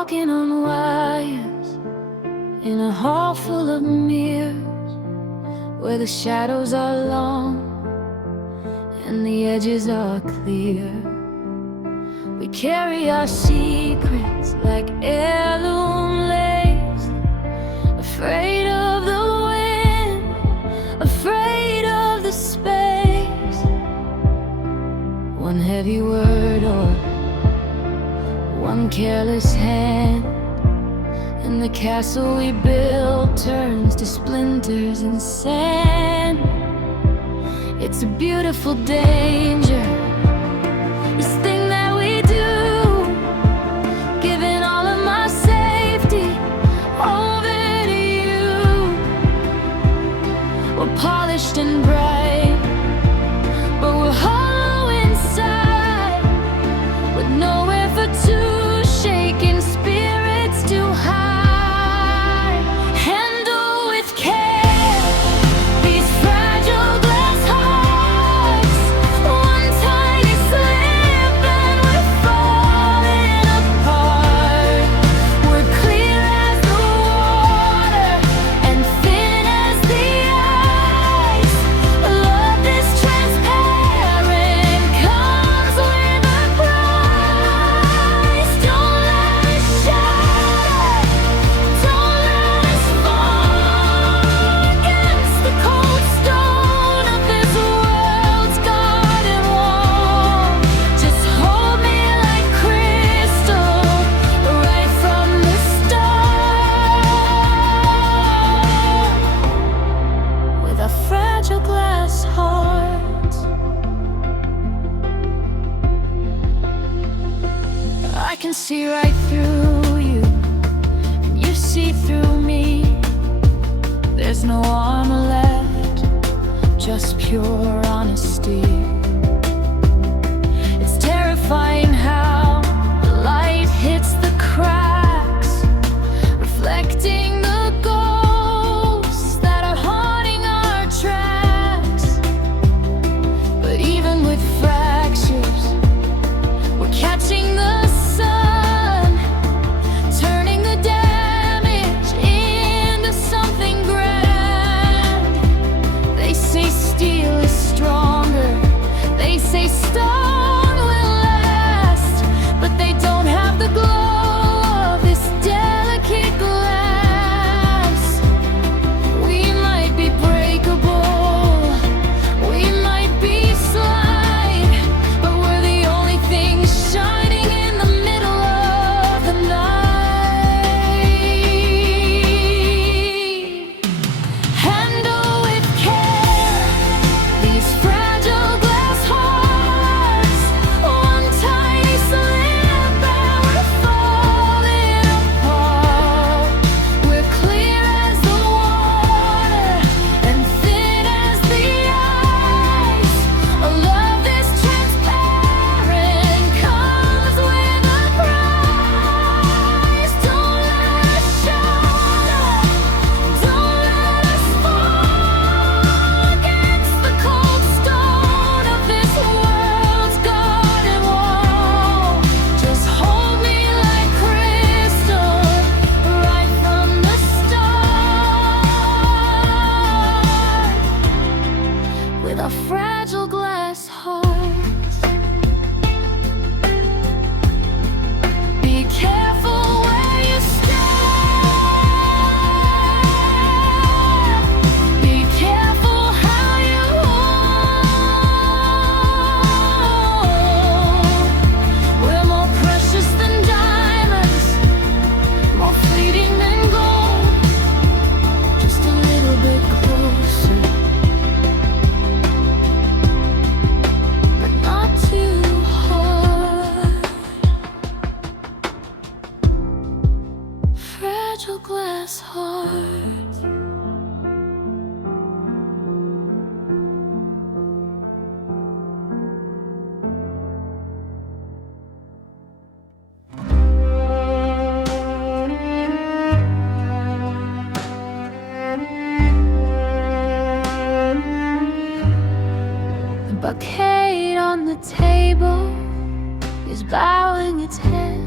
walking on wires in a hall full of mirrors, where the shadows are long and the edges are clear. We carry our secrets like heirloom lace, afraid of the wind, afraid of the space. One heavy word or one careless hand, and the castle we built turns to splinters and sand. It's a beautiful danger, this thing that we do, giving all of my safety over to you. We're polished and bright, but we're hollow inside, with nowhere for two shaking spirits to hide. Handle with care these fragile glass hearts. One tiny slip and we're falling apart. We're clear as the water and thin as the ice. Love this transparent comes with a price. Don't let us shatter, don't let us fall against the cold stone of this world's garden wall. Just hold me like crystal right from the start. With a fragile glass heart, I can see right through you, and you see through me. There's no armor left, just pure honesty. It's terrifying how the light hits the cracks, reflecting the ghosts that are haunting our tracks. But even with fractures, we're catching the sun, turning the damage into something grand. They say steel is stronger, they say stone will last, but they don't have the glow of this delicate glass. We might be breakable, we might be slight, but we're the only things shining in the middle of the night. Handle with care these fragile glass hearts. One tiny slip and we're falling apart. We're clear as the water and thin as the ice. A love this transparent comes with a price. Don't let us shatter, don't let us fall against the cold stone of this world's garden wall. Just hold me like crystal right from the start. With a fragile glass heart, be careful where you stand. Be careful how you hold. We're more precious than diamonds, more fleeting than gold. Just a little bit closer, but not too hard. Fragile glass heart. The bucket on the table is bowing its head.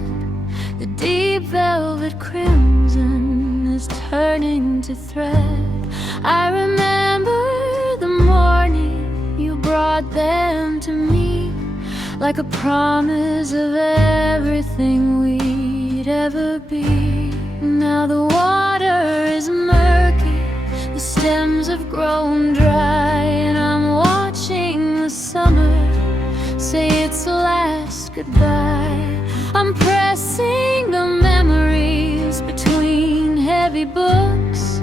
The deep velvet crimson is turning to thread. I remember the morning you brought them to me, like a promise of everything we'd ever be. Now the water is murky, the stems have grown dry, and I'm watching the summer say its last goodbye. I'm pressing the memories between heavy books,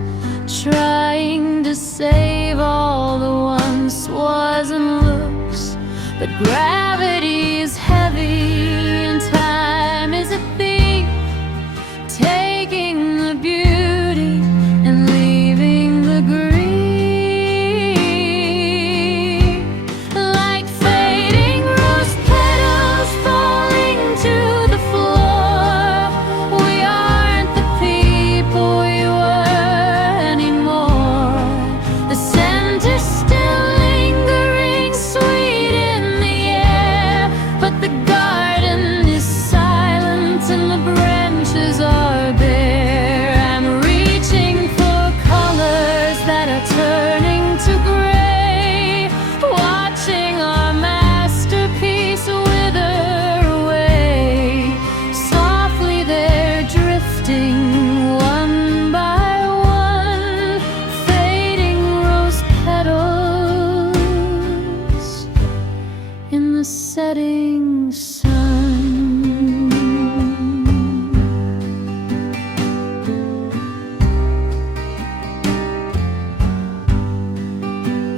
trying to save all the once wasn't looks. But gravity is heavy and time is a thief, taking the beauty and leaving the grief. Like fading rose petals falling to the floor, we aren't the people we were anymore. The scent is still lingering sweet in the air, but the garden is silent and the branches are bare. I'm reaching for colors that are turning to gray, watching our masterpiece wither away. Softly they're drifting one by one, fading rose petals in the setting sun.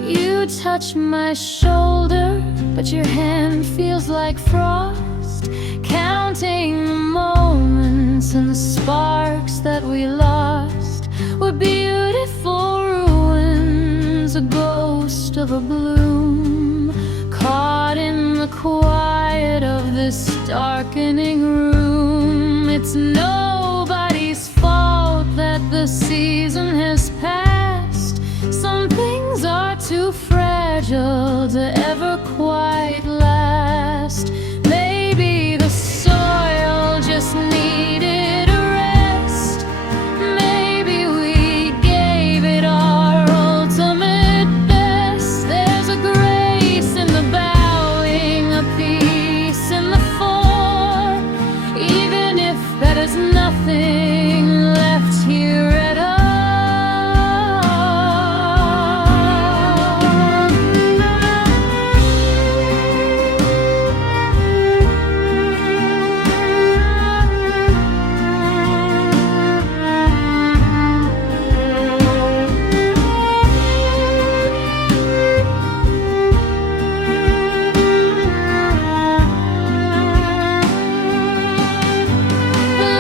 You touch my shoulder, but your hand feels like frost, counting the moments and the sparks that we lost. We're beautiful ruins, a ghost of a bloom, caught in the quiet of this darkening room. It's nobody's fault that the season has passed. Some things are too fragile to ever quite last. Maybe the soil just needed a rest. Maybe we gave it our ultimate best. There's a grace in the bowing, a peace in the fall, even if that is nothing left here at all.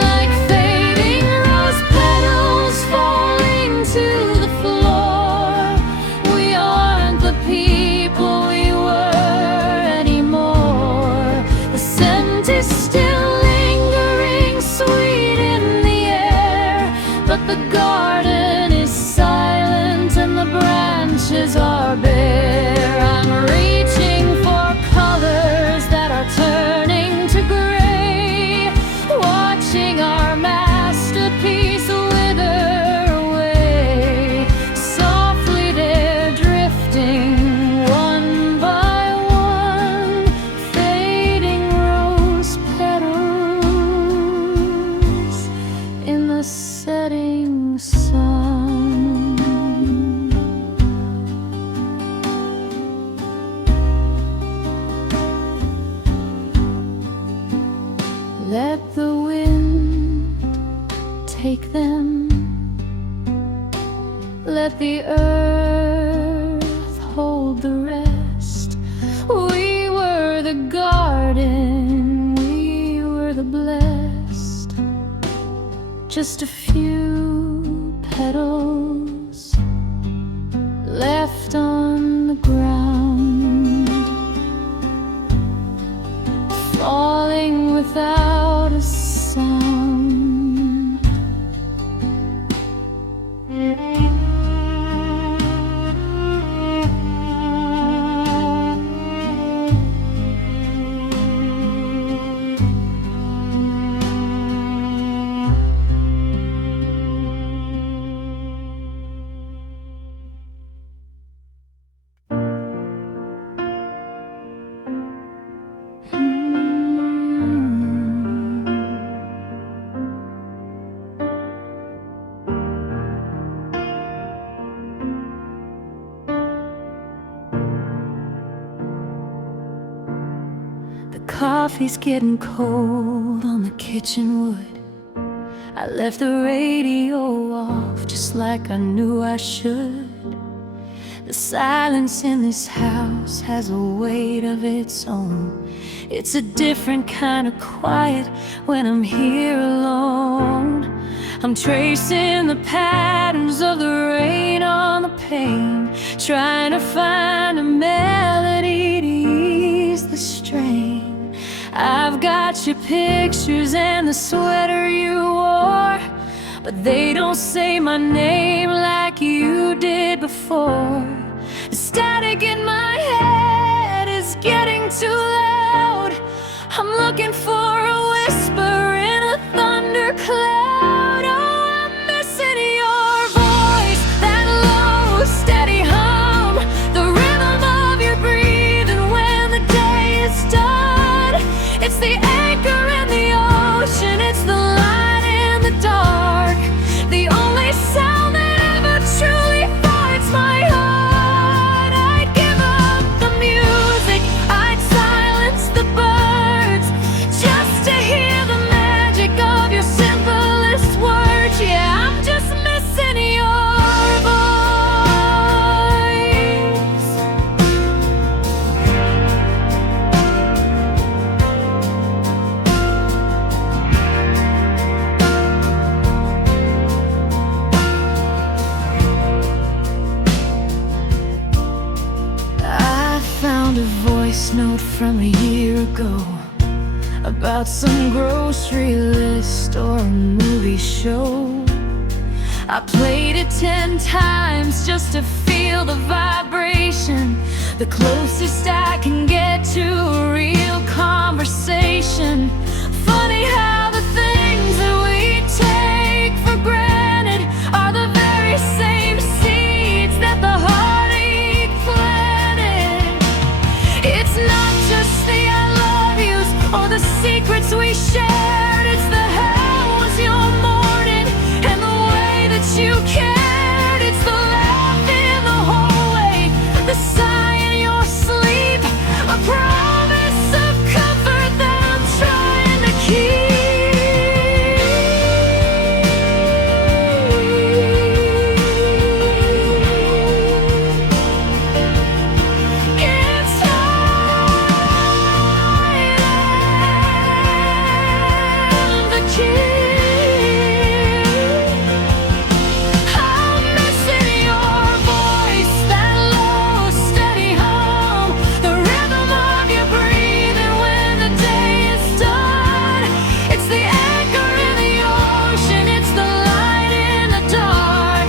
Like fading rose petals falling to the floor, we aren't the people we were anymore. The scent is still lingering sweet in the air, but the garden is silent and the branches are bare. I'm reaching for colors that are turning to gray, watching our masterpiece wither away. Softly they're drifting one by one, fading rose petals in the setting sun. Let the wind take them, let the earth hold the rest. We were the garden, we were the blessed. Just a few petals left on the ground, falling without a sound. coffee's getting cold on the kitchen wood. I left the radio off just like I knew I should. The silence in this house has a weight of its own. It's a different kind of quiet when I'm here alone. I'm tracing the patterns of the rain on the pane, trying to find a melody to ease the strain. I've got your pictures and the sweater you wore, but they don't say my name like you did before. The static in my head is getting too loud. I'm looking for a whisper in a thundercloud. Oh, I'm missing your voice, that low, steady hum, the rhythm of your breathing when the day is done. It's the anchor in the ocean, it's the light in the dark, the only sound that ever truly finds my heart. I'd give up the music, I'd silence the birds, just to hear the magic of your simplest words. Yeah, I'm just missing your voice. I found a voice note from a year ago about some grocery list or a movie show. I played it 10 times just to feel the vibration, the closest I can get to a real conversation. Funny how the things that we take for granted are the very same seeds that the heartache planted. It's not just the I love yous or the secrets we shared, it's the how was your morning and the way that you cared. It's the laugh in the hallway, the sigh in your sleep, a promise of comfort that I'm trying to keep. It's hiding the key. I'm missing your voice, that low, steady hum, the rhythm of your breathing when the day is done. It's the anchor in the ocean, it's the light in the dark,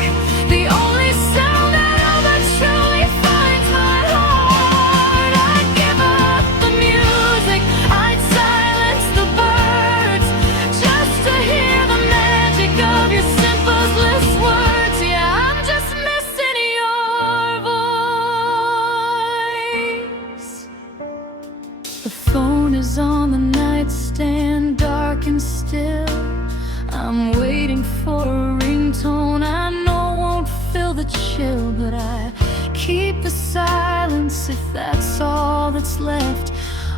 the only sound that ever truly finds my heart. I'd give up the music, I'd silence the birds, just to hear the magic of your simplest words. Yeah, I'm just missing your voice. The phone is on the nightstand, dark and still. I'm waiting for a ringtone I know won't fill the chill, but I keep the silence if that's all that's left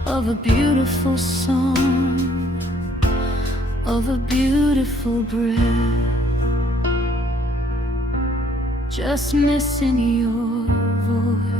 of a beautiful song, of a beautiful breath. Just missing your voice.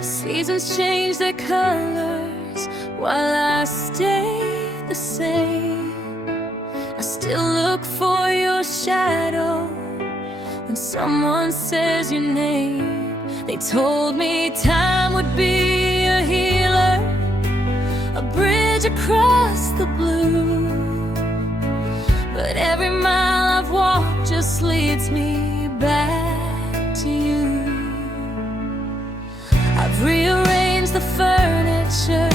Seasons change their colors while I stay the same. I still look for your shadow when someone says your name. They told me time would be a healer, a bridge across the blue, but every mile I've walked just leads me back to you. I've rearranged the furniture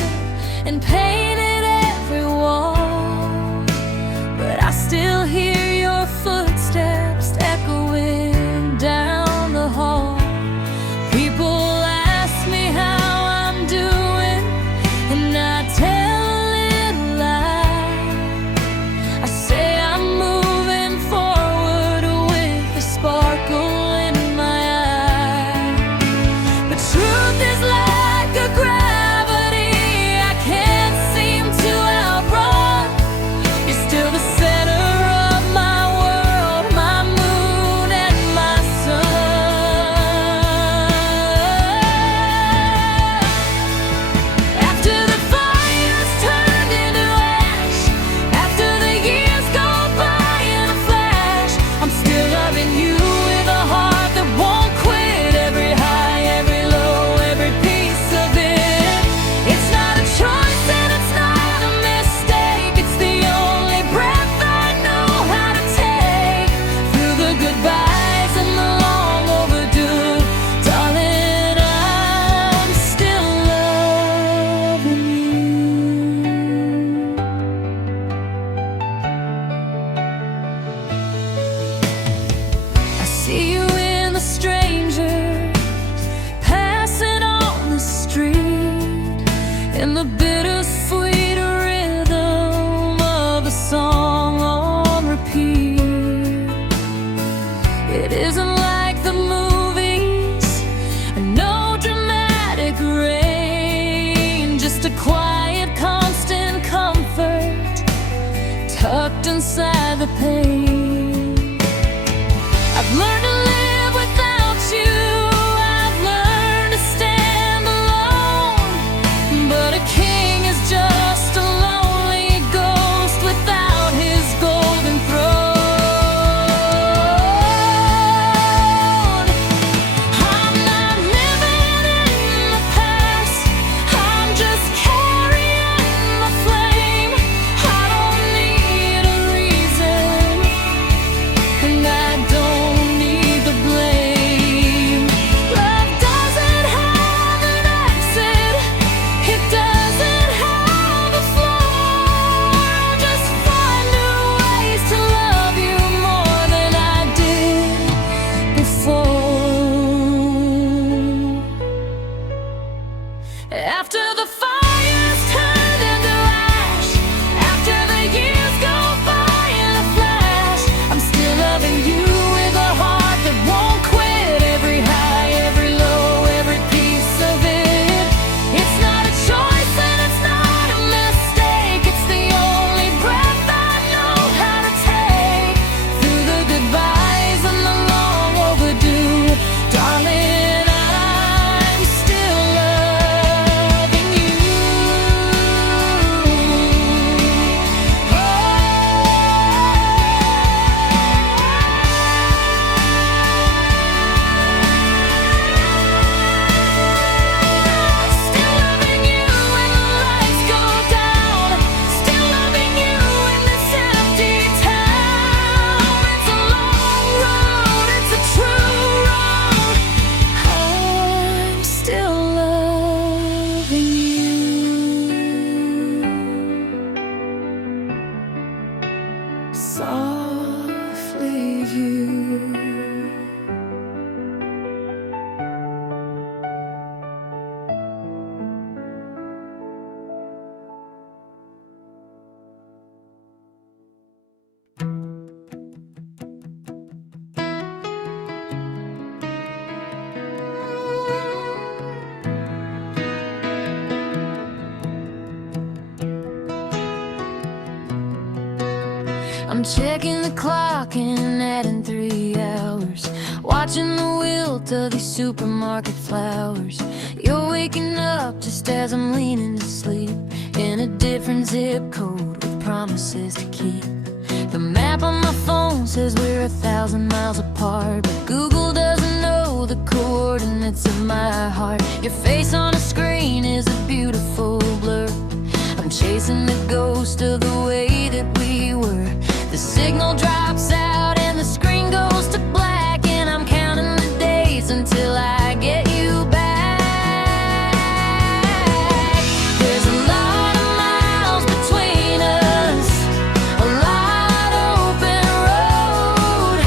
and painted every wall, but I still and the bittersweet rhythm of a song on repeat. It isn't like the movies, no dramatic rain, just a quiet, constant comfort tucked inside the pain. I've learned to live without you, I've learned to stand alone, but a king is just a lonely ghost without his golden throne. I'm not living in the past, I'm just carrying the flame. I don't need a reason, and I don't need the blame. Love doesn't have an exit, it doesn't have a floor. I'll just find new ways to love you more than I did before. After the fire's turned into ash, after the years go by in a flash, I'm still loving you with a heart that won't quit. Every high, every low, every piece of it. It's not a choice and it's not a mistake, it's the only breath I know how to take. Through the goodbyes and the long overdue, darling, I'm still loving you. Still loving you when the lights go down, still loving you in this empty town. It's a long road, it's a true wrong, I'm still loving you. Softly you. I'm checking the clock and adding 3 hours, watching the wilt of these supermarket flowers. You're waking up just as I'm leaning to sleep, in a different zip code with promises to keep. The map on my phone says we're 1,000 miles apart, but Google doesn't know the coordinates of my heart. Your face on a screen is a beautiful blur. I'm chasing the ghost of the way that we were. The signal drops out and the screen goes to black, and I'm counting the days until I get you back. There's a lot of miles between us, a lot open road,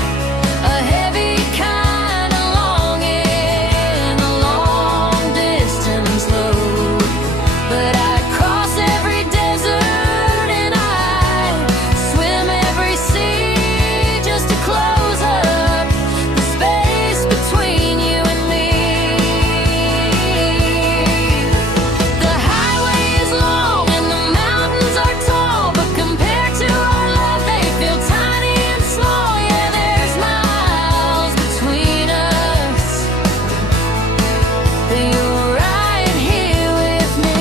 a heavy kind of longing, a long distance load. But I cross every desert and I swim every sea just to close up the space between you and me. The highway is long and the mountains are tall, but compared to our love they feel tiny and small. Yeah, there's miles between us, but you're right here with me.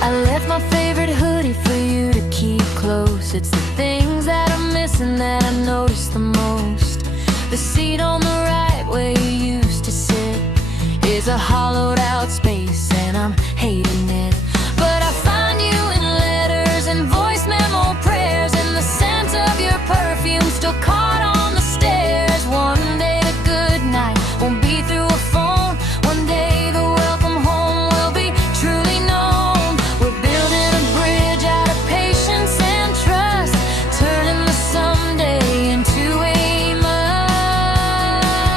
I left my favorite hoodie for you to keep close. It's the things that I'm missing that I notice the most. The seat on the right where you used to sit is a hollowed out space and I'm hating it. But I find you in letters and voice memo prayers, and the scent of your perfume still caught on the stairs. One day the good night won't be through a phone, one day the welcome home will be truly known. We're building a bridge out of patience and trust, turning the someday into a must.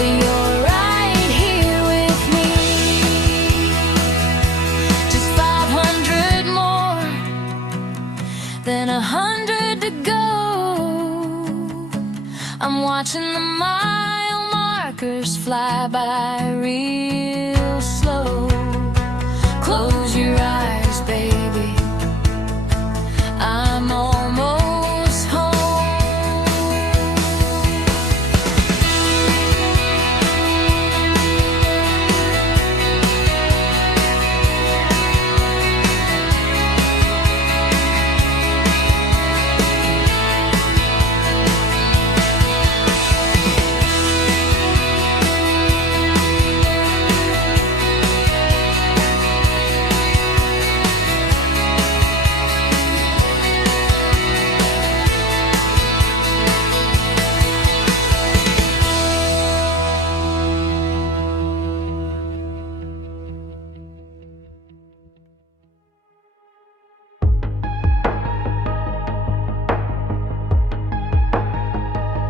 but you're right here with me. Just 500 more, then 100 to go. I'm watching the mile markers fly by real slow. Close your eyes, baby, I'm almost home.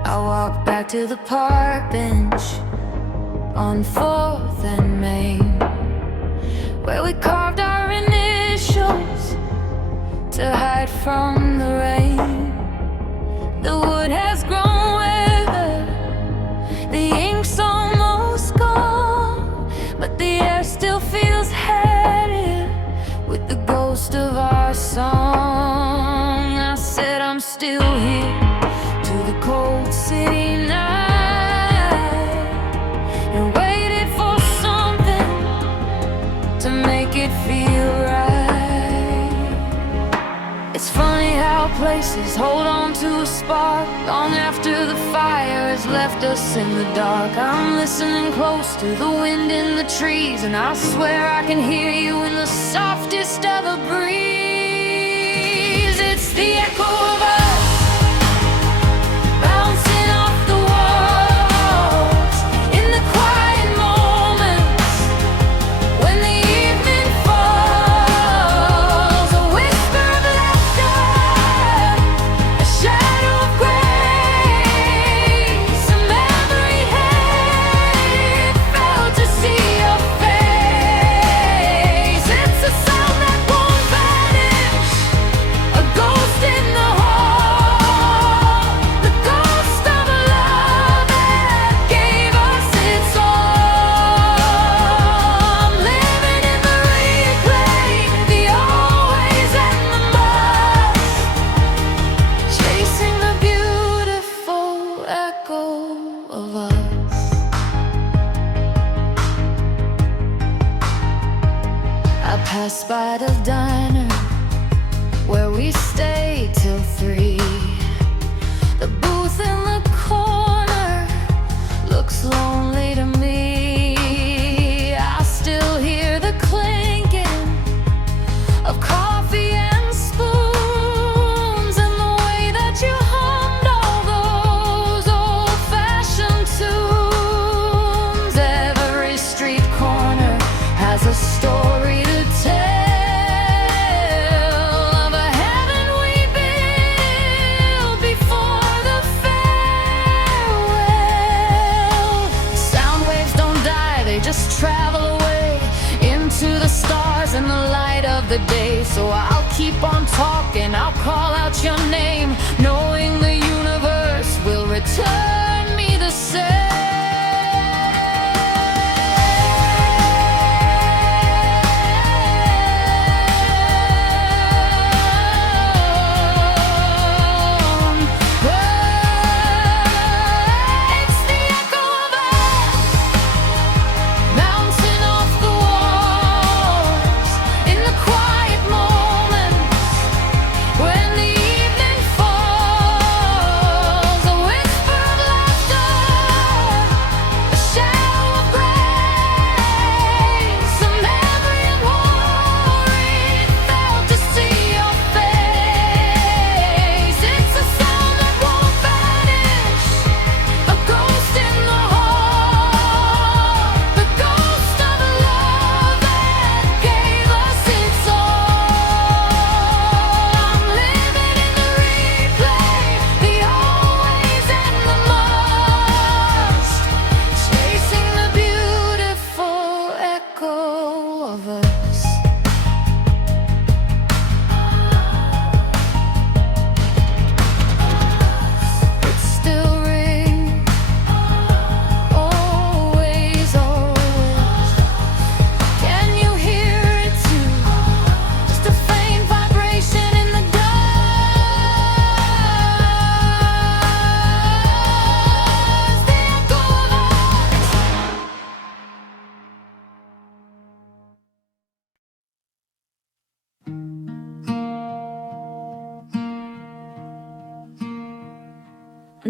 I walk back to the park bench on 4th and Main, where we carved our initials to hide from the rain. The wood has grown weathered, the ink's almost gone, but the air still feels headed with the ghost of our song. I said I'm still here to the cold city night, and waited for something to make it feel right. It's funny how places hold on to a spark long after the fire has left us in the dark. I'm listening close to the wind in the trees, and I swear I can hear you in the softest of a breeze. It's the echo of us bouncing off the walls in the quiet moments when the evening falls. A whisper of laughter, a shadow of grace, a memory hate felt to see your face. It's a sound that won't vanish, a ghost in the hall, the ghost of a love that gave us its all. I'm living in the replay, the always and the must, chasing the beautiful echo of us. I passed by the diner where we stayed till 3. The booth in the corner looks lonely to me. I still hear the clinking of coffee and spoons, and the way that you hummed all those old-fashioned tunes. Every street corner has a story to tell of a heaven we built before the farewell. Sound waves don't die, they just travel away into the stars and the light of the day. So I'll keep on talking, I'll call out your name, knowing the universe will return me the same. It's the echo of us bouncing off the walls in the quiet moments when the evening falls. A whisper of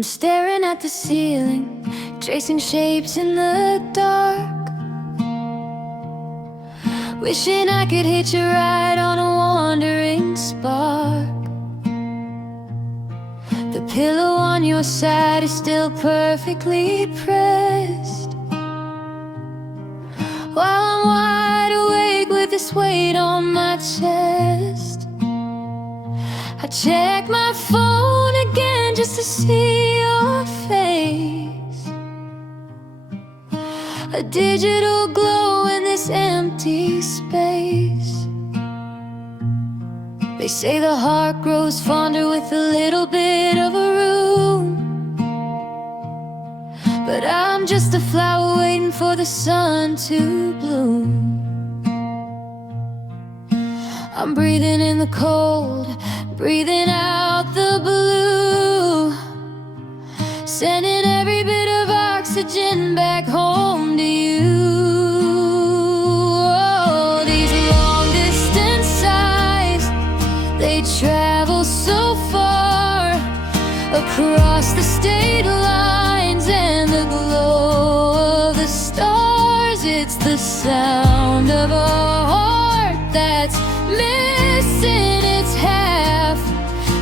I'm staring at the ceiling, tracing shapes in the dark, wishing I could hitch a ride on a wandering spark. The pillow on your side is still perfectly pressed, while I'm wide awake with this weight on my chest. I check my phone again just to see your face, a digital glow in this empty space. They say the heart grows fonder with a little bit of a room, but I'm just a flower waiting for the sun to bloom. I'm breathing in the cold, breathing out the blue, sending every bit of oxygen back home to you. Oh, these long distance sighs, they travel so far across the state lines and the glow of the stars. It's the sound of a heart that's missing its half,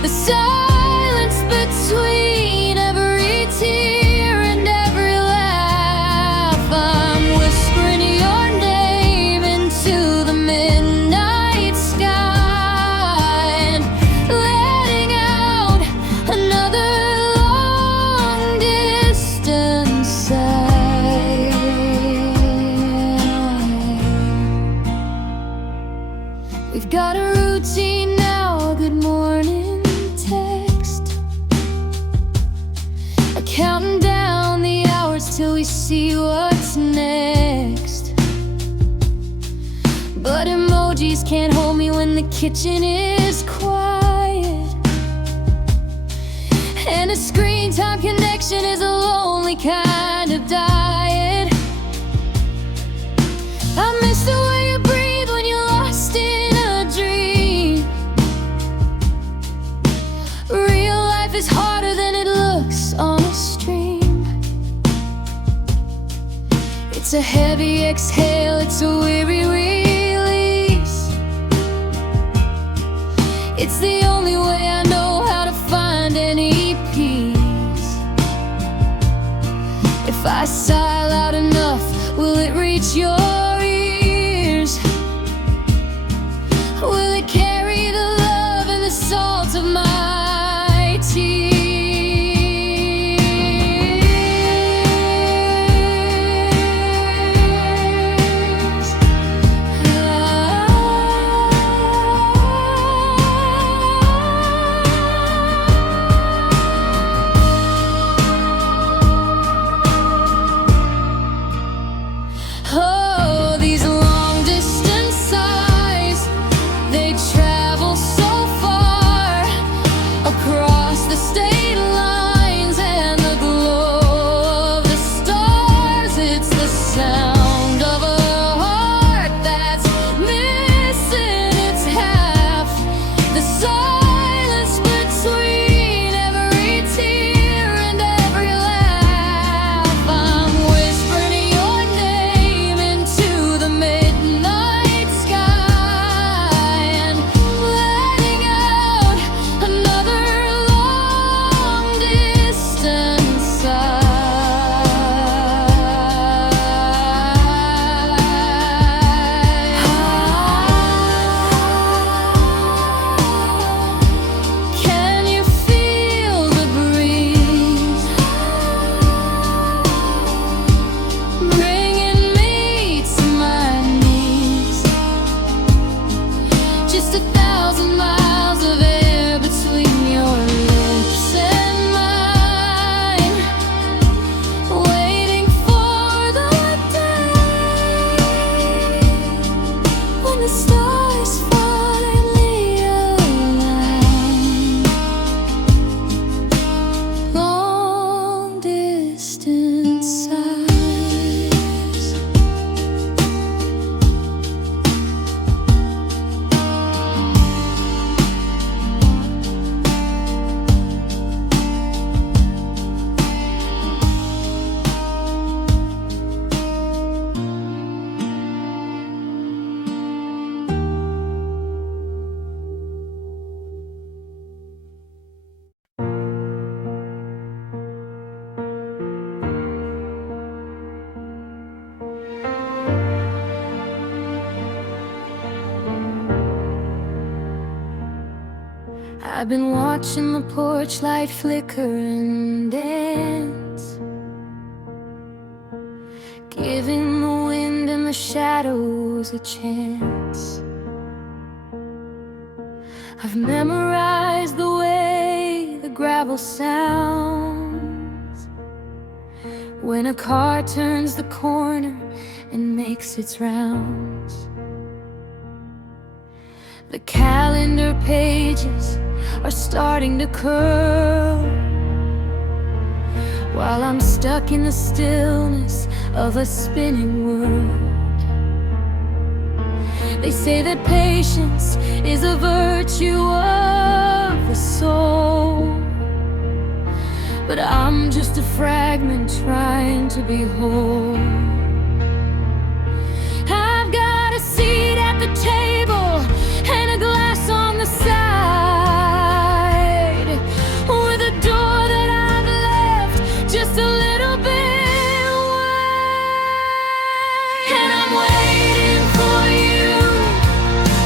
the silence between every tear and every laugh. I'm whispering your name into the midnight sky and letting out another long distance sigh. We've got a routine now, a good morning text, counting down the hours till we see what's next. But emojis can't hold me when the kitchen is quiet, and a screen time connection is a lonely kind of diet. I miss the way you breathe when you're lost in a dream. Real life is harder than it looks on a stream. It's a heavy exhale, it's a weary release. It's the only way I know how to find any peace. If I sigh loud enough, will it reach your ears? Will it carry the love and the salt of my tears? Oh, these long distance sighs, they travel so far across the state lines and the glow of the stars. It's the sound of a heart that's missing its half, the silence between every tear and every laugh. I'm whispering your name into the midnight sky and letting out another long distance sigh. Can you feel the breeze bringing me to my knees? Just 1,000 miles of air between your lips and mine, waiting for the day when the stars finally align. Long distance sighs. I've been watching the porch light flicker and dance, giving the wind and the shadows a chance. I've memorized the way the gravel sounds when a car turns the corner and makes its rounds. The calendar pages are starting to curl while I'm stuck in the stillness of a spinning world. They say that patience is a virtue of the soul, but I'm just a fragment trying to be whole. I've got a seat at the table and a glass on the side, with a door that I've left just a little bit wide. And I'm waiting for you,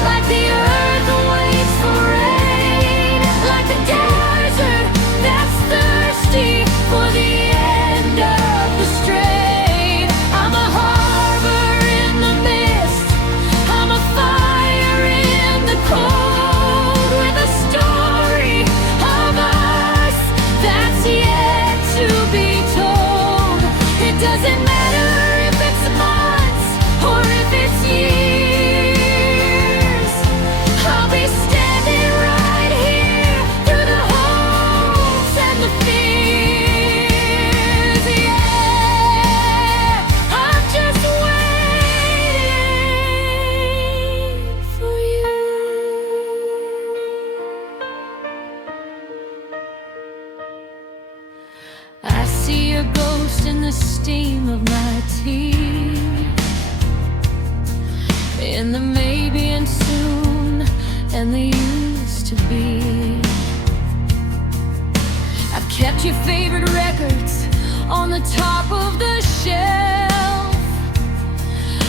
like the earth waits for rain, like the desert that's thirsty for the end of the strain. I'm a harbor in the mist, I'm a fire in the cold, with a story of us that's yet to be told. It doesn't matter if it's months or if it's years, I'll be standing right here through the hopes and the fears. Yeah, I'm just waiting for you. I see your ghost in the steam of my teeth, in the maybe and soon and the used to be. I've kept your favorite records on the top of the shelf.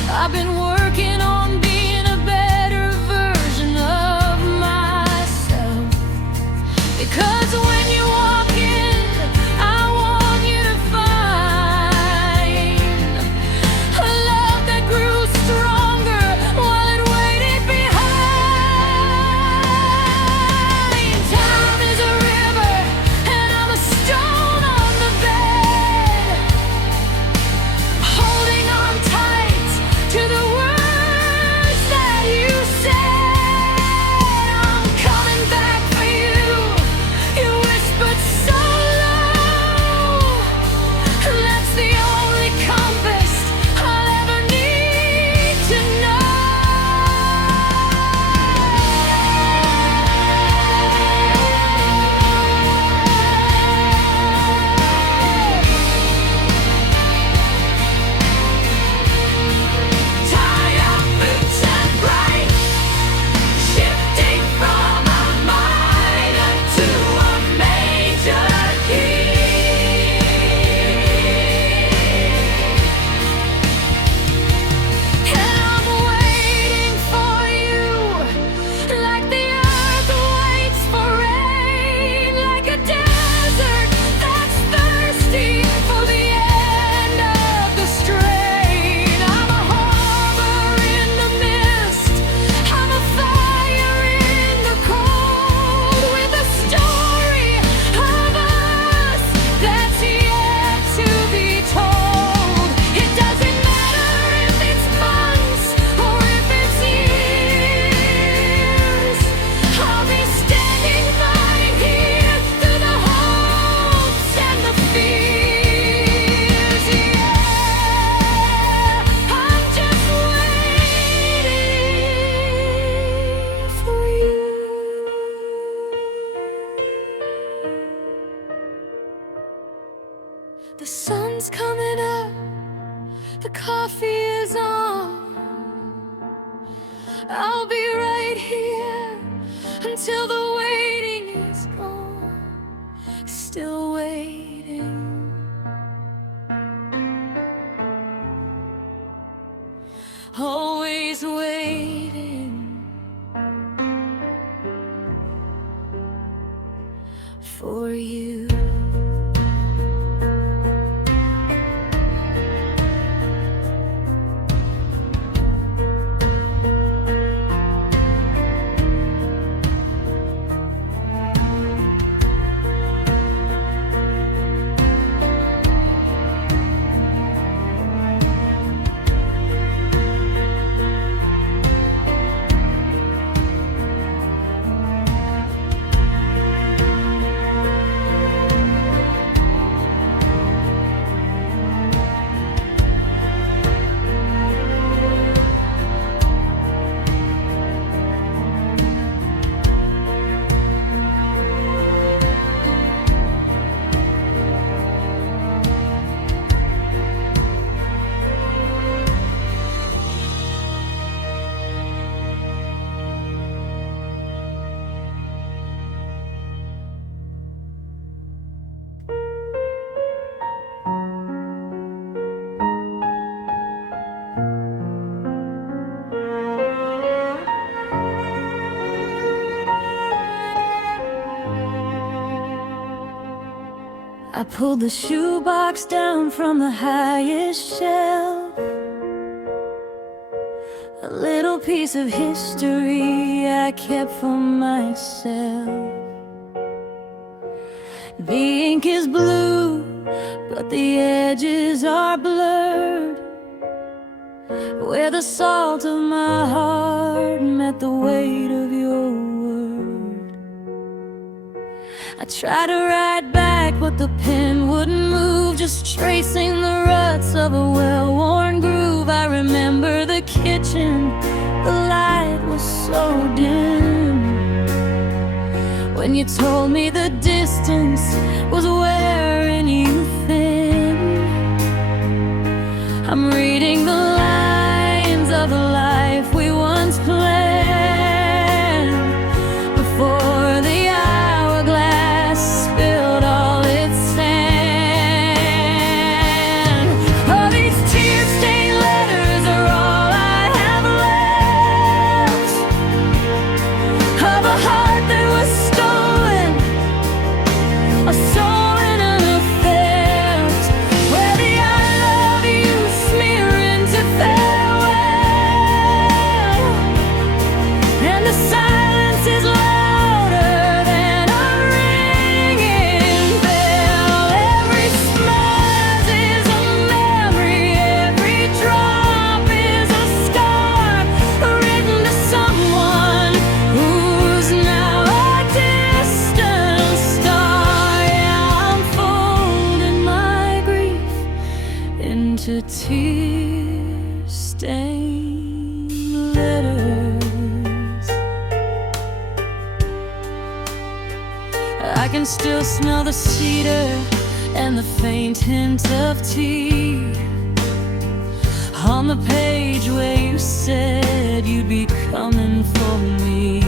I've been working on being a better version of myself, because when you walk in, I want you to find a love that grew stronger while it waited behind. Time is a river and I'm a stone on the bed, holding on tight to the words that you said. I'm coming back for you, you whispered so low. That's the only compass I'll ever need to know. Tie up boots and bright, shifting from a minor to a major key. And I'm waiting for you, like the earth waits for rain, like a desert that's thirsty for the end of the strain. I'm a harbor in the mist, I'm a fire in the cold, with a story of us that's yet to be told. It doesn't matter if it's months or if it's years, I'll be standing right here through the hopes and the fears. Yeah, I'm just waiting for you. The sun's coming up, the coffee is on. I'll be right here until the waiting is gone. Still waiting, always waiting. pulled the shoebox down from the highest shelf. A little piece of history I kept for myself. The ink is blue, but the edges are blurred, where the salt of my heart met the weight of your word. I tried to write back, but the pen wouldn't move, just tracing the ruts of a well-worn groove. I remember the kitchen, the light was so dim, when you told me the distance was wearing you thin. I'm reading the lines of the life we once planned, before the hourglass spilled all its sand. Oh, these tear-stained letters are all I have left of a heart that was stolen, a soul in an theft, where the I love you smear into farewell, and the silence is louder than a ringing bell. Every smile is a memory, every drop is a scar, written to someone who's now a distant star. Yeah, I'm folding my grief into tear-stained letters. I can still smell the cedar and the faint hint of tea on the page where you said you'd be coming for me.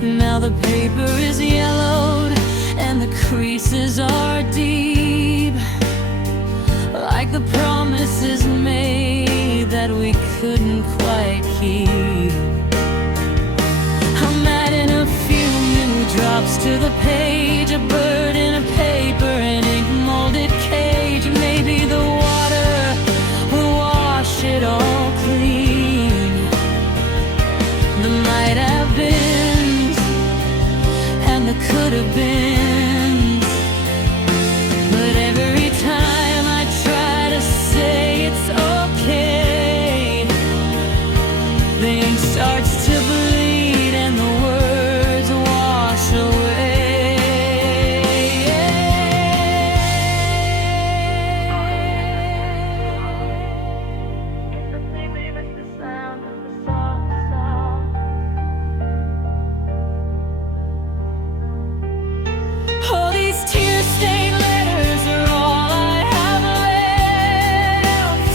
Now the paper is yellowed and the creases are deep, like the promises made that we couldn't quite keep. I'm adding a few new drops to the page, a bird in a paper, an ink-molded cage. Maybe the water will wash it all clean. The might have been and the could have been, but every time I try to say it's okay, the ink starts to bleed and the words wash away. The sound of the soft sound. Oh, these tear-stained letters are all I have left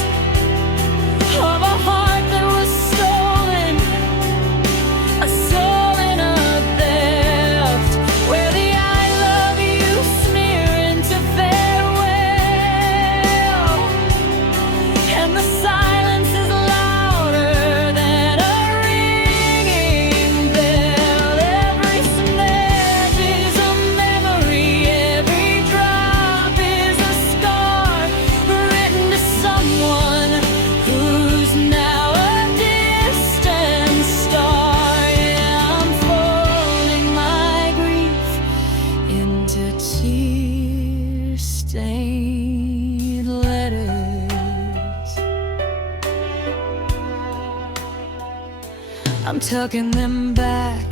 of a heart that was stolen, a soul in a theft, where the I love you smear into farewell, and the silence is louder than a ringing bell. Every snare is a memory, every drop is a scar, written to someone who's now a distant star. Yeah, I'm folding my grief into tear-stained letters. I'm tucking them back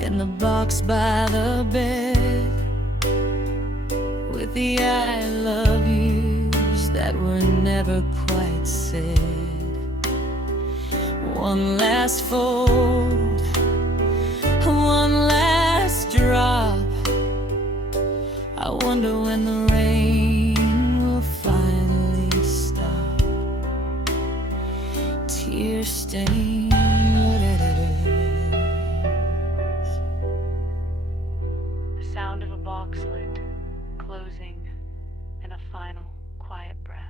in the box by the bed, with the I love yous that were never quite said. One last fold, one last drop. I wonder when the rain will finally stop. Tear-stained letters. The sound of a box lid closing in a final quiet breath.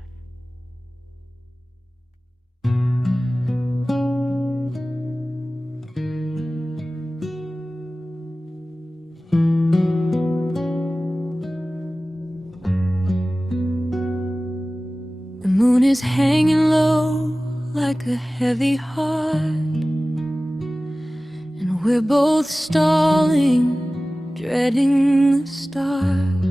moon is hanging low like a heavy heart, and we're both stalling, dreading the start.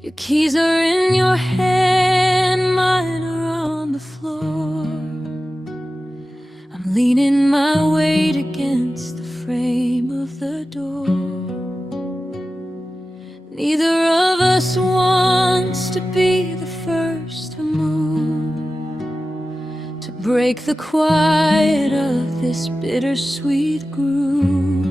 Your keys are in your hand, mine are on the floor. I'm leaning my weight against the frame of the door. Neither of us wants to be the first to move, to break the quiet of this bittersweet groove.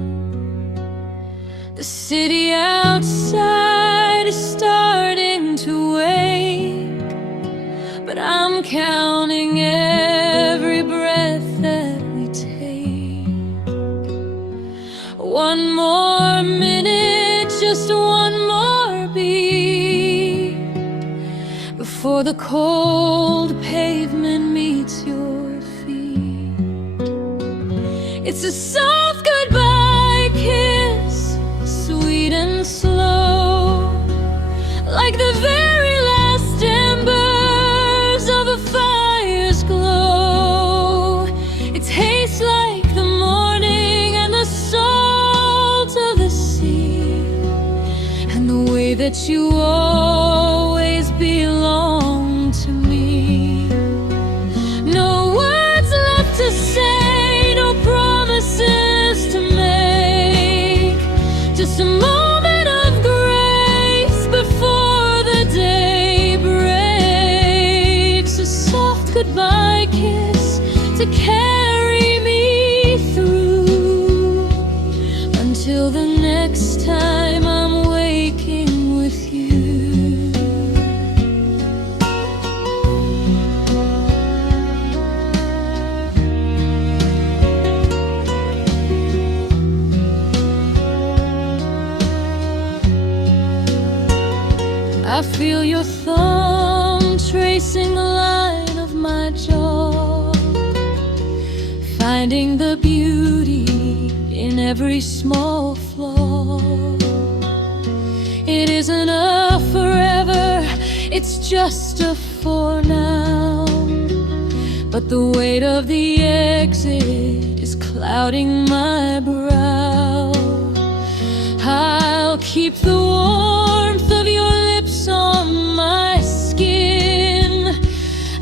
The city outside is starting to wake, but I'm counting every breath that we take. One more minute, just one more beat, before the cold pavement meets your feet. It's a soft goodbye kiss, sweet and slow, like the very last embers of a fire's glow. It tastes like the morning and the salt of the sea, and the way that you always belong to me. No words left to say, no promises to make, just a moment of grace before the day breaks. A soft goodbye kiss to carry me through, until the next time I'm waking with you. I feel your thumb tracing the line of my jaw, finding the beauty in every small flaw. It isn't a forever, it's just a for now, but the weight of the exit is clouding my brow. I'll keep the warmth of your lips on my skin,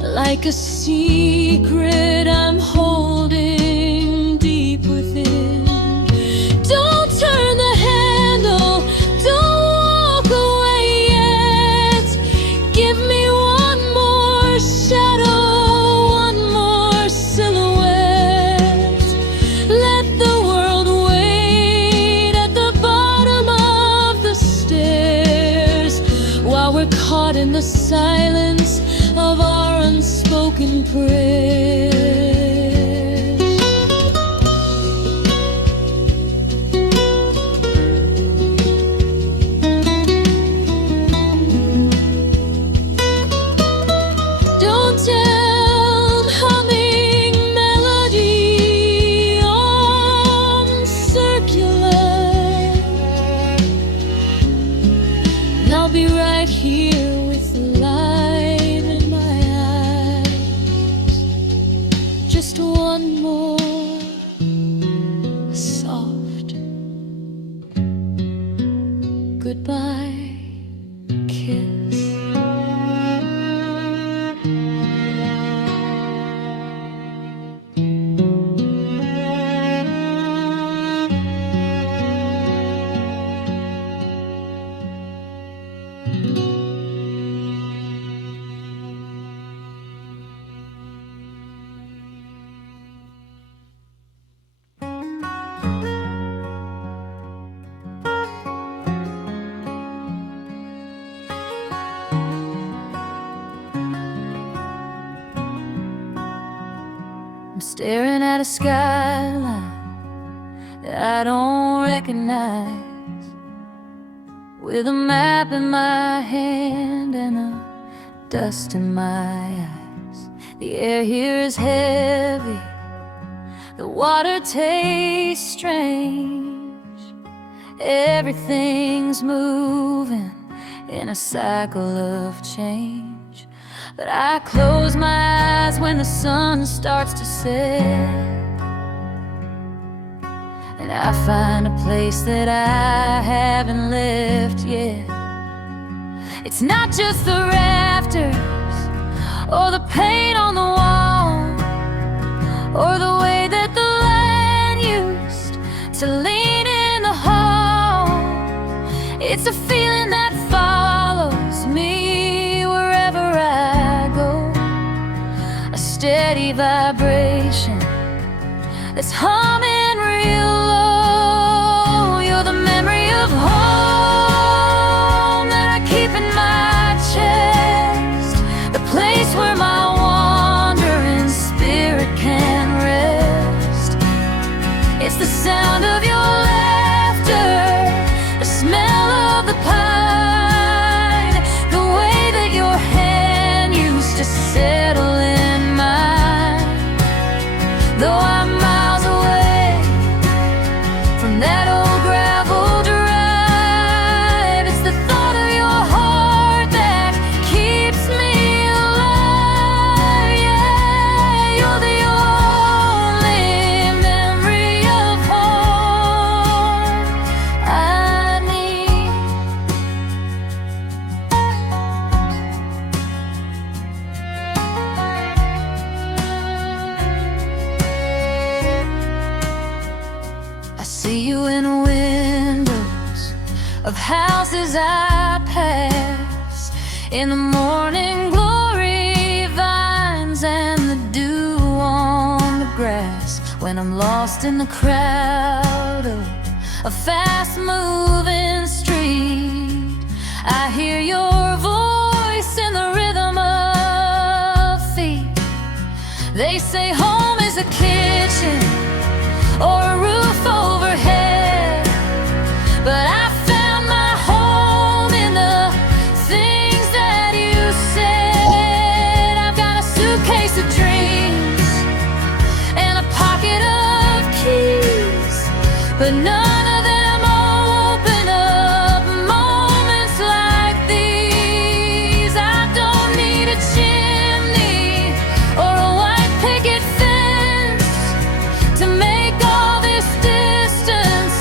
like a secret I'm holding deep within. Don't turn the handle, don't walk away yet. Give me one more shadow, one more silhouette. Let the world wait at the bottom of the stairs, while we're caught in the silence of our unspoken prayers. Don't tell, humming melody on circular, and I'll be right here with the light in my eyes. Just one more soft goodbye kiss. I'm staring at a skyline that I don't recognize, with a map in my hand and a dust in my eyes. The air here is heavy, the water tastes strange. Everything's moving in a cycle of change. But I close my eyes when the sun starts to set, and I find a place that I haven't left yet. It's not just the rafters or the paint on the wall, or the way that the land used to lean in the hall. It's a feeling that follows me wherever I go, a steady vibration that's humming real low. You're the memory of home that I keep in my chest, the place where my wandering spirit can rest. It's the sound of your laughter, the smell of the pine, the way that your hand used to settle in mine. Though I'm miles away from that old gravel drive, it's the thought of your heart that keeps me alive. Yeah, you're the only memory of home I need. I see you in windows of houses I pass, in the morning glory, vines and the dew on the grass. When I'm lost in the crowd of a fast-moving street, I hear your voice in the rhythm of feet. They say home is a kitchen or a roof overhead, but I found my home in the things that you said. I've got a suitcase of dreams and a pocket of keys, but none of them open up moments like these. I don't need a chimney or a white picket fence to make all this distance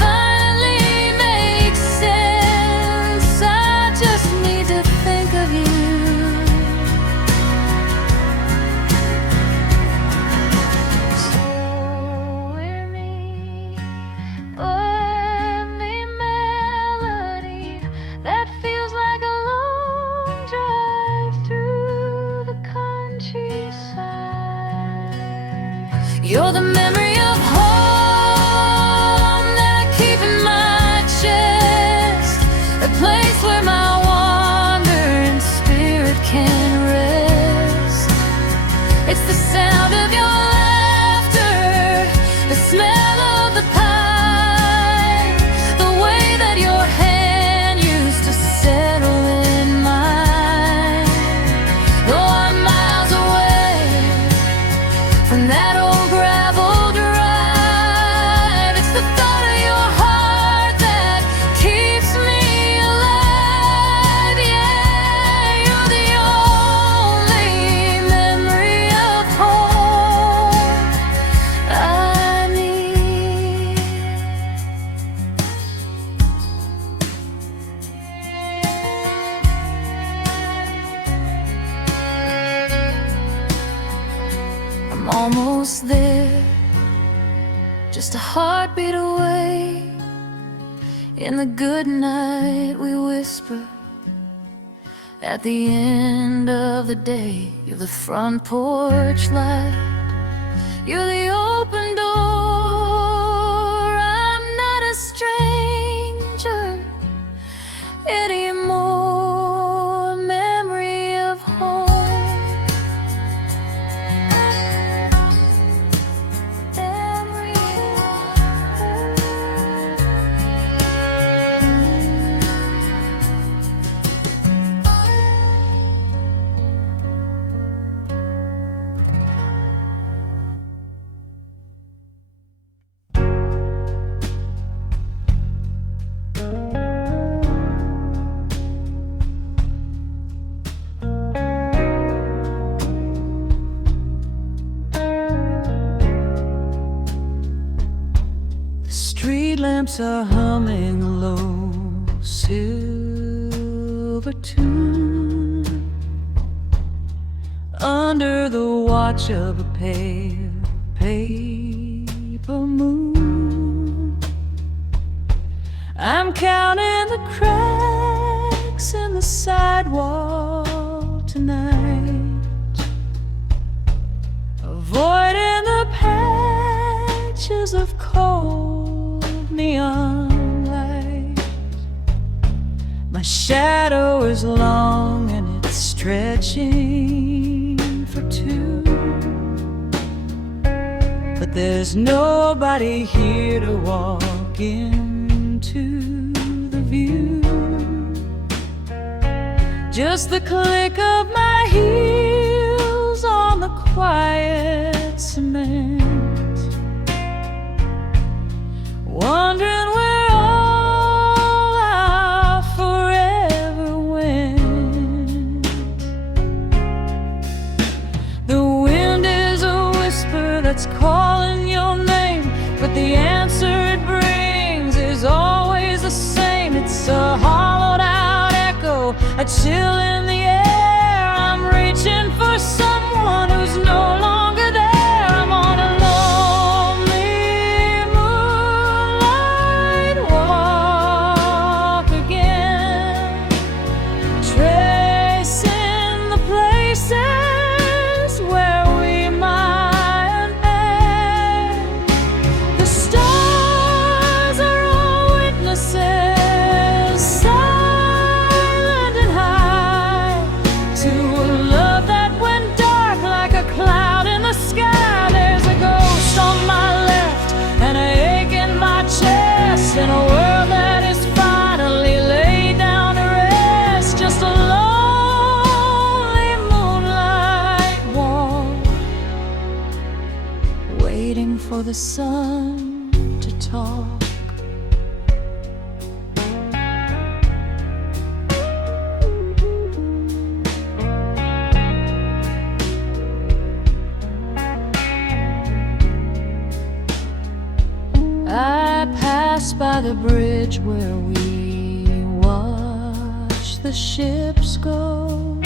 finally make sense. I just need to think of you. So we're me, only melody that feels like a long drive through the countryside. You're the memory of home that I keep in my chest, a place where my wandering spirit can rest. It's the sound of your laughter, the smell of the pine, the way that your hand used to settle in mine. Though I'm miles away from that old gravel drive, it's the thought of your heart that keeps me alive. Yeah, you're the only memory of home I need. I'm almost there, just a heartbeat away. In the good night we whisper, at the end of the day. You're the front porch light, you're the open door. I'm not a stranger anymore. Memory of home. Memory of lamps are humming a low silver tune under the watch of a pale paper moon. I'm counting the cracks in the sidewall tonight, avoiding the patches of cold neon light. My shadow is long and it's stretching for two, but there's nobody here to walk into the view. Just the click of my heels on the quiet cement, wondering where all our forever went. The wind is a whisper that's calling your name, but the answer it brings is always the same. It's a hollowed out echo, a chill in the air. I'm reaching for someone who's no longer there. I'm on a lonely moonlight walk again, tracing the places where we might end. The stars are all witnesses, silent and high, to a love that went dark like a cloud in the sky. There's a ghost on my left and an ache in my chest, in a world that is finally laid down to rest. Just a lonely moonlight walk, waiting for the sun to talk. I pass by the bridge where we watch the ships go.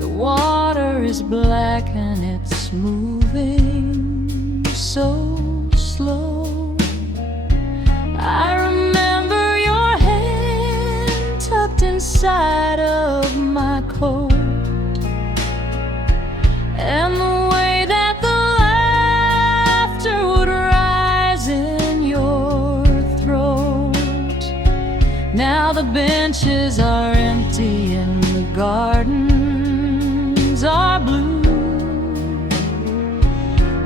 The water is black and it's moving so slow. I remember your hand tucked inside of my coat, and the way that the laughter would rise in your throat. Now the benches are empty and the gardens are blue,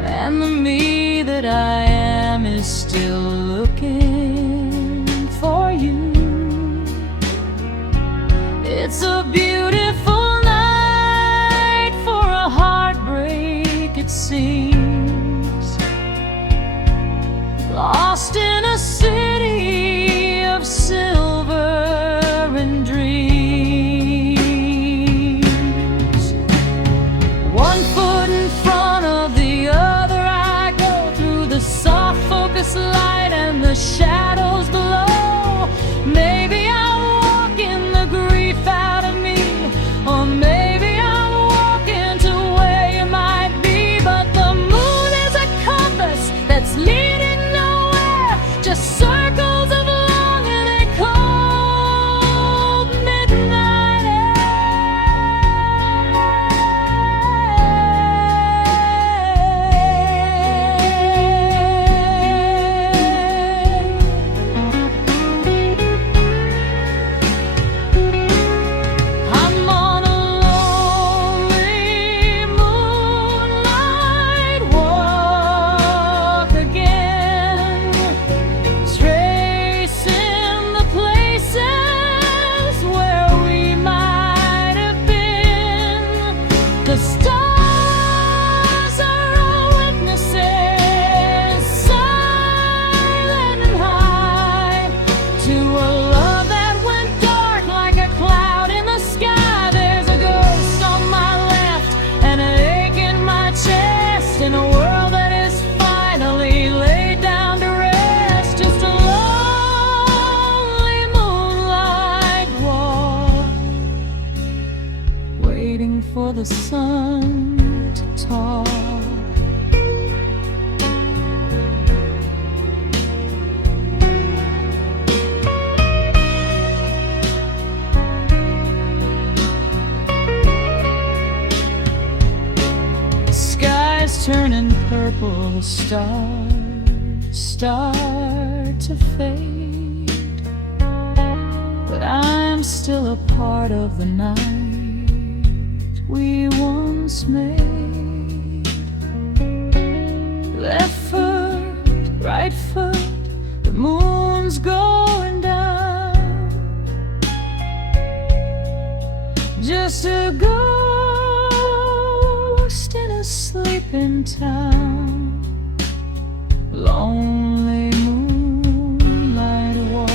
and the me that I am is still looking for you. It's a beautiful night for a heartbreak, it seems, lost in a city of silver and dreams. One foot in front of the other, I go through the soft focus light and the shadows below. Maybe I'll walk in the grief out of me, for the sun to talk. The sky's turning purple, the stars start to fade, but I'm still a part of the night we once made. Left foot, right foot, the moon's going down. Just a ghost in a sleeping town. Lonely moonlight walk.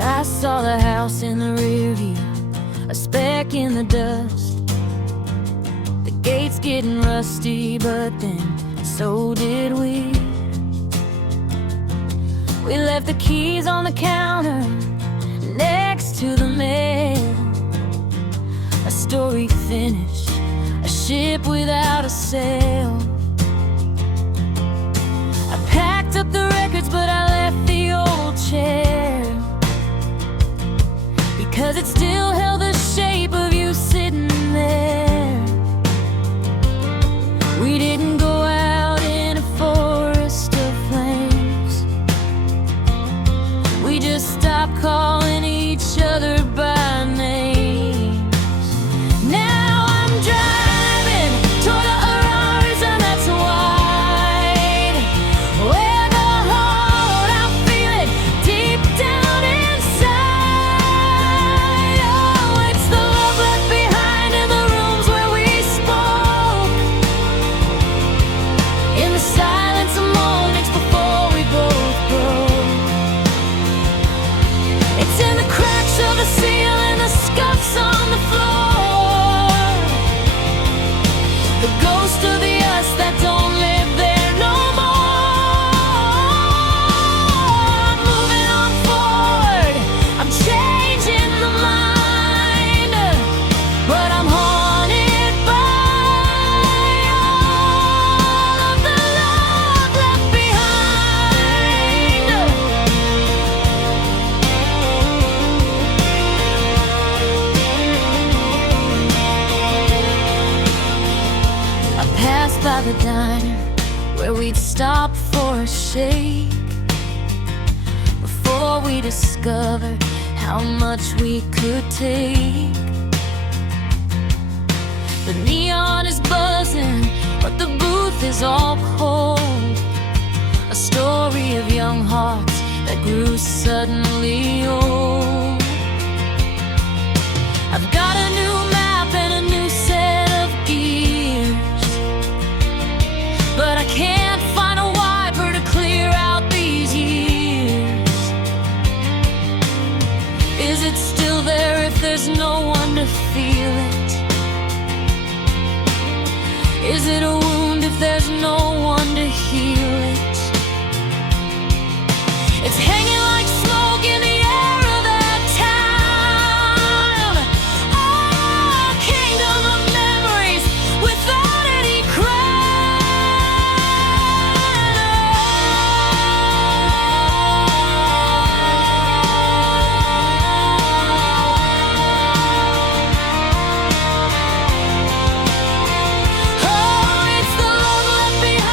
I saw the house in the rear view, a speck in the dust. The gate's getting rusty, but then so did we. We left the keys on the counter next to the mail. A story finished, a ship without a sail. I packed up the records, but I left the old chair, because it still held the shape of you sitting there. We didn't go out in a forest of flames. We just stopped calling each other by names. Now I'm driving toward a horizon that's wide. Where the heart, I feel it deep down inside. Oh, it's the love left behind in the rooms where we spoke, in the silence of mornings before we both broke. It's in the cracks of the ceiling, the scuffs on the floor, the ghost of the us that don't live there no more. I'm moving on forward, I'm changing the mind, but I'm haunted by all of the love left behind. I passed by the diner where we'd stop for a shake, before we discovered how much we could take. The neon is buzzing, but the booth is all cold. A story of young hearts that grew suddenly old. I've got a new map and a new set of gears, but I can't find a wiper to clear out these years. Is it still there if there's no one to feel it? Is it a wound if there's no one to heal it? It's hanging like smoke in the air of that town. A kingdom of memories without any crown. Oh, it's the love left behind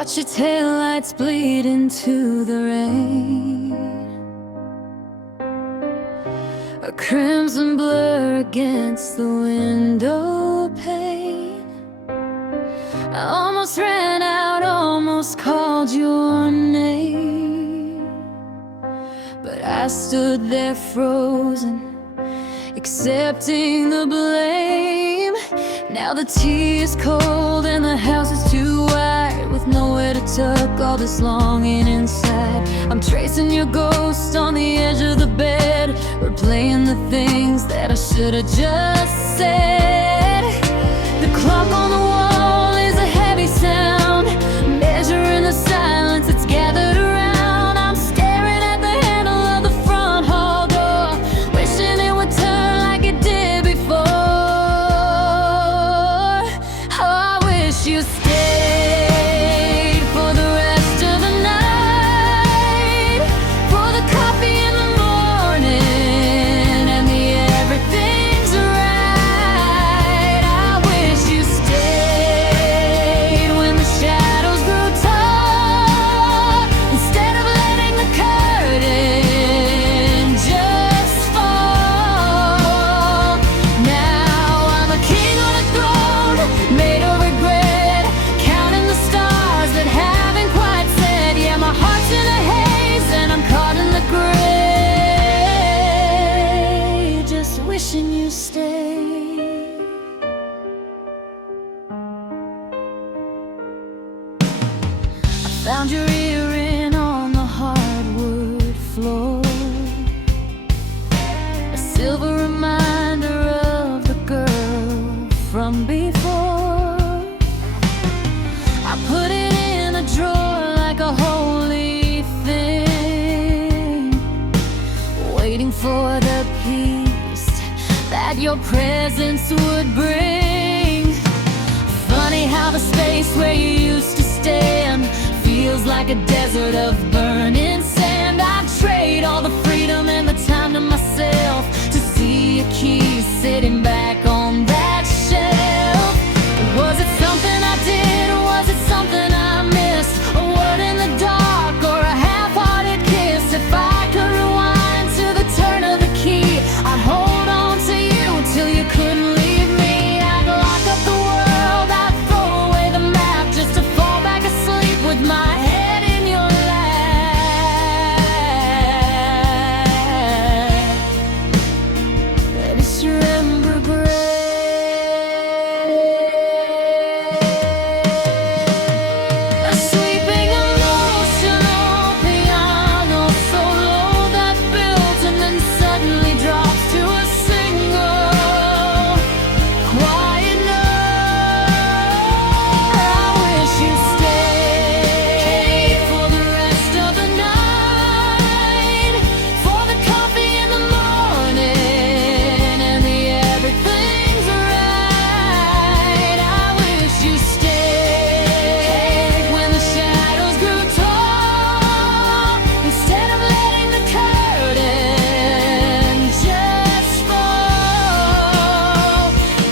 Watch your taillights bleed into the rain, a crimson blur against the window pane. I almost ran out, almost called your name, but I stood there frozen, accepting the blame. Now the tea is cold and the house is too wide, with nowhere to tuck all this longing inside. I'm tracing your ghost on the edge of the bed, replaying the things that I should have just said. The clock on the wall is a heavy sound, measuring the silence that's gathered around. I'm staring at the handle of the front hall door, wishing it would turn like it did before. Oh, I wish you stayed for the rest of the night, for the coffee in the morning and the everything's right. I wish you stayed when the shadows grew tall, instead of letting the curtain just fall. Now I'm a king on a throne, made of regret, counting the stars that haven't quite set. Yeah, my heart's in a haze and I'm caught in the gray, just wishing you stayed. I found your earring on the hardwood floor, a silver reminder of the girl from before. I put it in a drawer like a holy thing, waiting for the peace that your presence would bring. Funny how the space where you used to stand feels like a desert of burning sand. I'd trade all the freedom and the time to myself to see a key sitting back on that shelf. Was it something I did, or was it something I missed? A word in the dark or a half-hearted kiss? If I could rewind to the turn of the key, I'd hold on to you till you couldn't leave me. I'd lock up the world, I'd throw away the map, just to fall back asleep with my head in your lap. And it's your ember gray. A sweeping emotional piano solo that builds and then suddenly drops to a single quiet note. I wish you stayed for the rest of the night, for the coffee in the morning and the everything's right. I wish you stayed when the shadows grew tall, instead of letting the curtain just fall.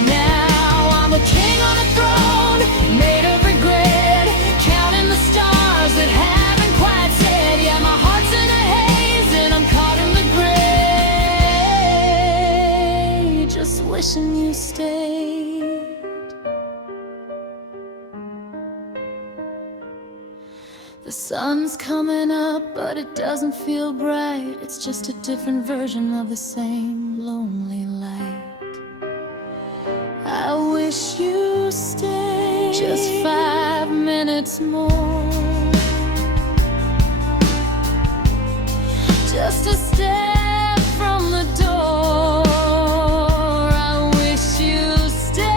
Now I'm a king on a throne, made of regret, counting the stars that haven't quite set. Yeah, my heart's in a haze and I'm caught in the gray, just wishing you stayed. The sun's coming up, but it doesn't feel bright. It's just a different version of the same lonely light. I wish you stayed just 5 minutes more, just a step from the door. I wish you stayed.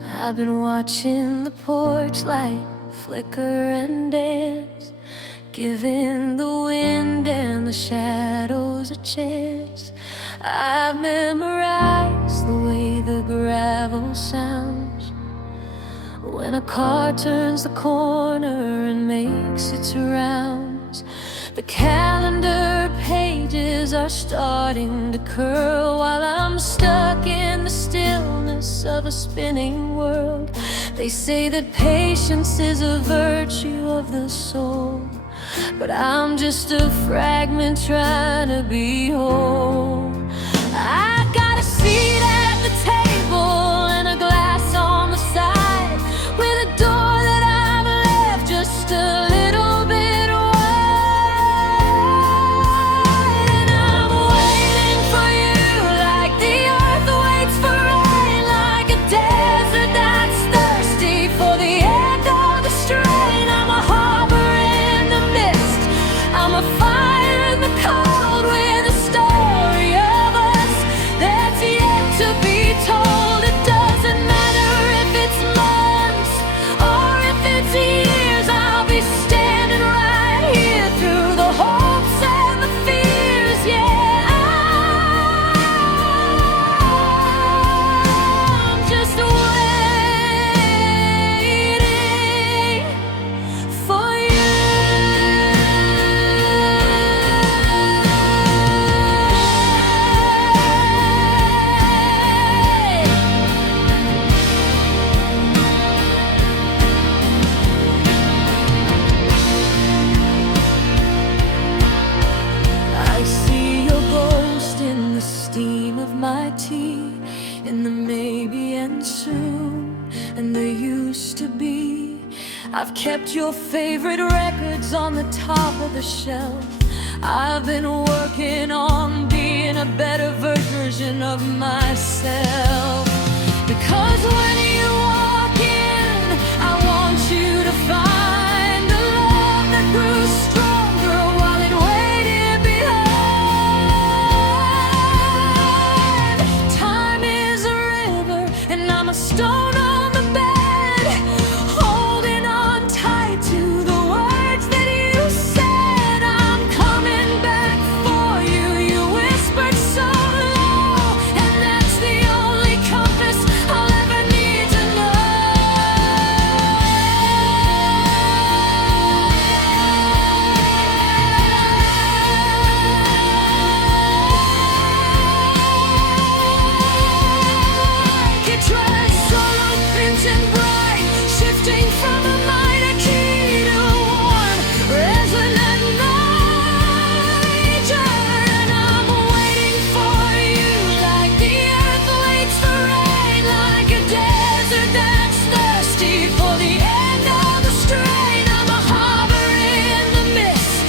I've been watching the porch light flicker and dance, giving the wind and the shadows a chance. I've memorized the way the gravel sounds when a car turns the corner and makes its rounds. The calendar pages are starting to curl while I'm stuck in the stillness of a spinning world. They say that patience is a virtue of the soul, but I'm just a fragment trying to be whole. I got a seat at the table and a glass on the side, with a door that I've left just a little bit wide. And I'm waiting for you like the earth waits for rain, like a desert that's thirsty for the end of the strain. I'm a harbor in the mist, I'm a fire in the cold, with a story of us that's yet to be told. It doesn't matter if it's months or if it's years, I'll be standing right here through the hopes and the fears. Yeah, I'm just waiting for you. I see your ghost in the steam of my tea, in the maybe and soon, and there used to be. I've kept your favorite records on the top of the shelf. I've been working on being a better version of myself. Because when you walk in, I want you to find the love that grew stronger while it waited behind. Time is a river and I'm a stone on the bed, holding on tight to the words that you said. I'm coming back for you, you whispered so low, and that's the only compass I'll ever need to know. It tries solo, crimson bright, shifting from a minor key to a warm, resonant major. And I'm waiting for you like the earth waits for rain, like a desert that's thirsty for the end of the strain. I'm a harbor in the mist,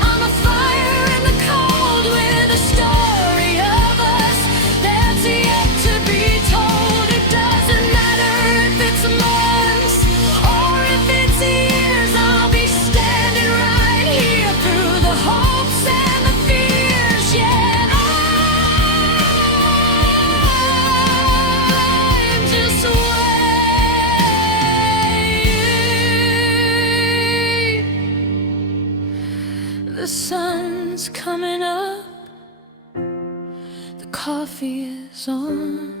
I'm a fire in the cold, with a story of us that's yet to be told. It doesn't matter if it's months or if it's years, I'll be standing right here through the hopes and the fears. Yeah, I'm just waiting. The sun's coming up, the coffee is on.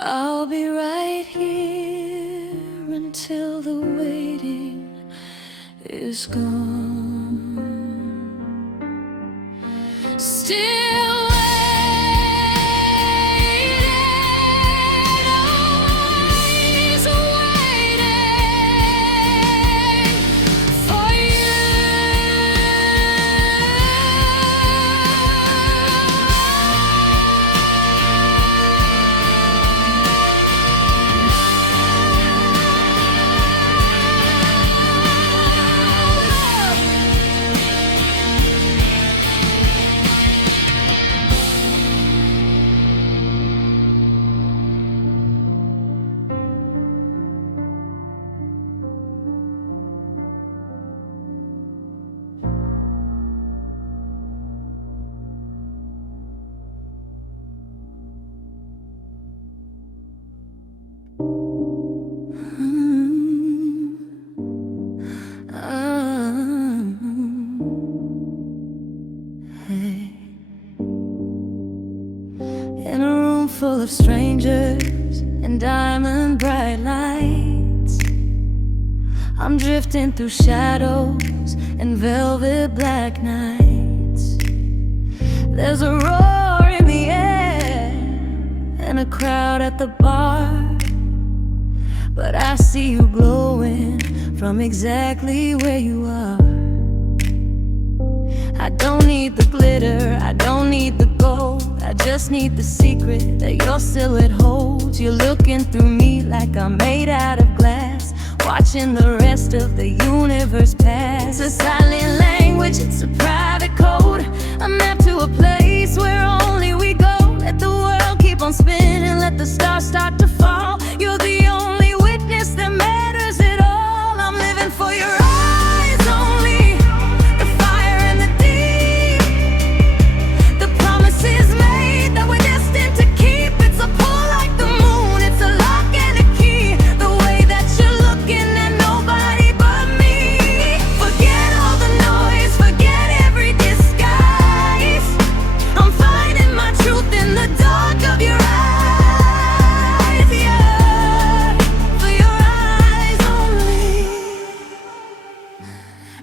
I'll be right here until the waiting is gone. Still waiting, always waiting for you. full of strangers and diamond bright lights. I'm drifting through shadows and velvet black nights. There's a roar in the air and a crowd at the bar, but I see you glowing from exactly where you are. I don't need the glitter, I don't need the gold, I just need the secret that your silhouette holds. You're looking through me like I'm made out of glass, watching the rest of the universe pass. A silent language, it's a private code, a map to a place where only we go. Let the world keep on spinning, let the stars start to fall. You're the only witness that matters at all. I'm living for your eyes only, the fire and the deep, the promises made that we're destined to keep. It's a pull like the moon, it's a lock and a key. The way that you're looking at nobody but me. Forget all the noise, forget every disguise. I'm finding my truth in the dark of your eyes, yeah. For your eyes only.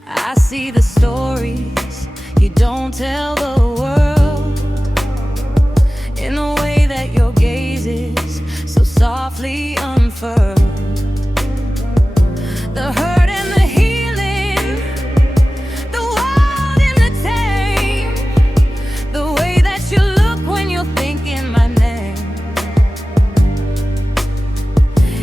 I see the stories you don't tell the world, in the way that your gaze is so softly unfurled. The hurt and the healing, the wild and the tame, the way that you look when you're thinking my name.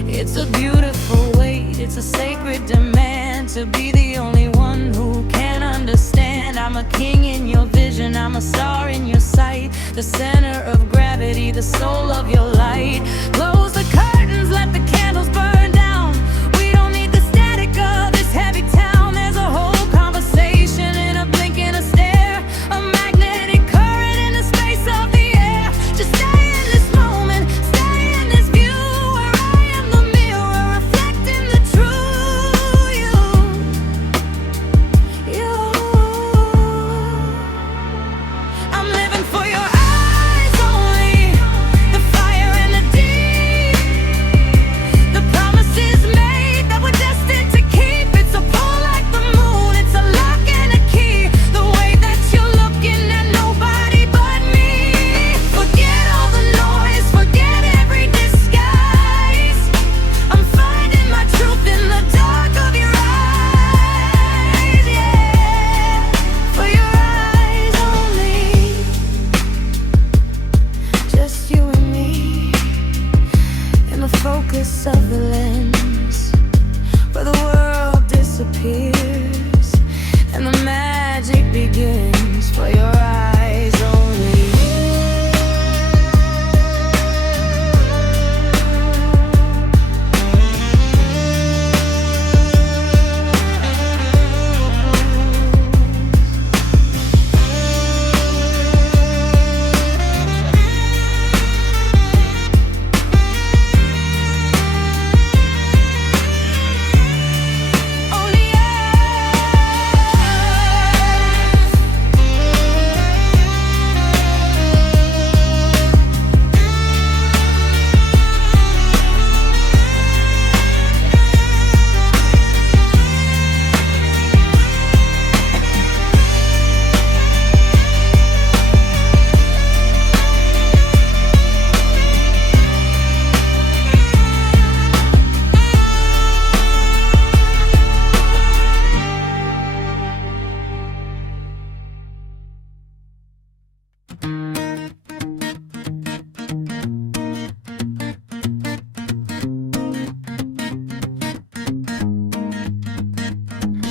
It's a beautiful weight, it's a sacred demand to be the only one who can understand. I'm a king in your vision, I'm a star in your sight, the center of gravity, the soul of your light. Close the curtains, let the candles burn down. We don't need the static of this heavy town. There's a whole conversation in a blink and a stare, a magnetic current in the space of the air. Just stay in this moment, stay in this view, where I am the mirror reflecting the true you. I'm living for your eyes only, the fire and the deep, the promises made that we're destined to keep. It's a pull like the moon, it's a lock and a key. The way that you're looking at nobody but me. Forget all the noise, forget every disguise. I'm finding my truth in the dark of your eyes, yeah. For your eyes only, just you and me, in the focus of the lens, where the world disappears and the magic begins. For your eyes only. Only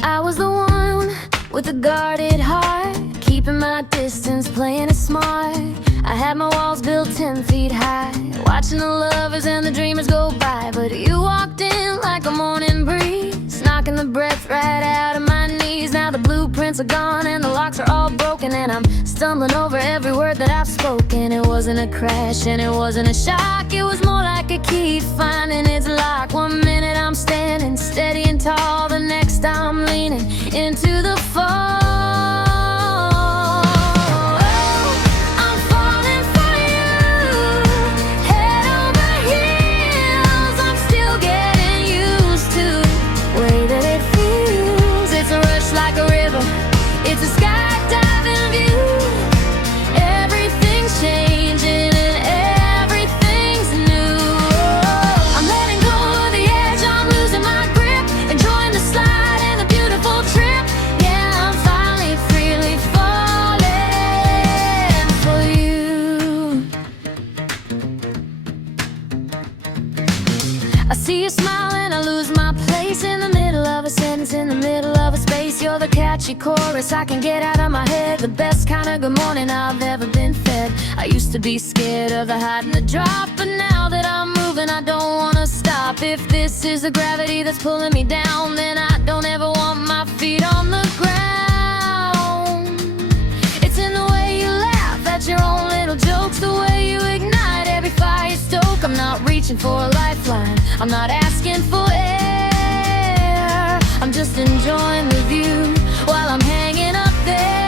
I was the one with a guarded heart, keeping my distance, playing it smart. I had my walls built 10 feet high, watching the lovers and the dreamers go by. But you walked in like a morning breeze, knocking the breath right out of my knees. Now the blueprints are gone and the locks are all broken, and I'm stumbling over every word that I've spoken. It wasn't a crash and it wasn't a shock, it was more like a key finding its lock. One minute I'm standing steady and tall, the next I'm leaning into the fall. I'm falling for you, I see you smile and I lose my place in the middle of a sentence, in the middle of a space. You're the catchy chorus I can get out of my head, the best kind of good morning I've ever been fed. I used to be scared of the height and the drop, but now that I'm moving I don't wanna stop. If this is the gravity that's pulling me down, then I don't ever want my feet on the ground. It's in the way you laugh at your own little jokes, the way you ignite every fire you stoke. I'm not reaching for a lifeline, I'm not asking for air, I'm just enjoying the view while I'm hanging up there.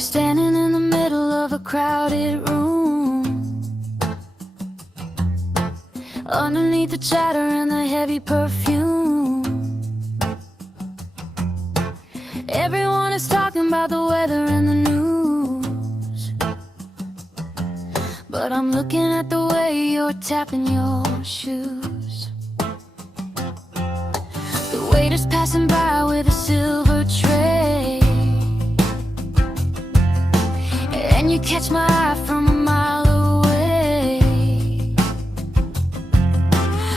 Standing in the middle of a crowded room, underneath the chatter and the heavy perfume. Everyone is talking about the weather and the news, but I'm looking at the way you're tapping your shoes. The waiter's passing by with a silver tray, and you catch my eye from a mile away.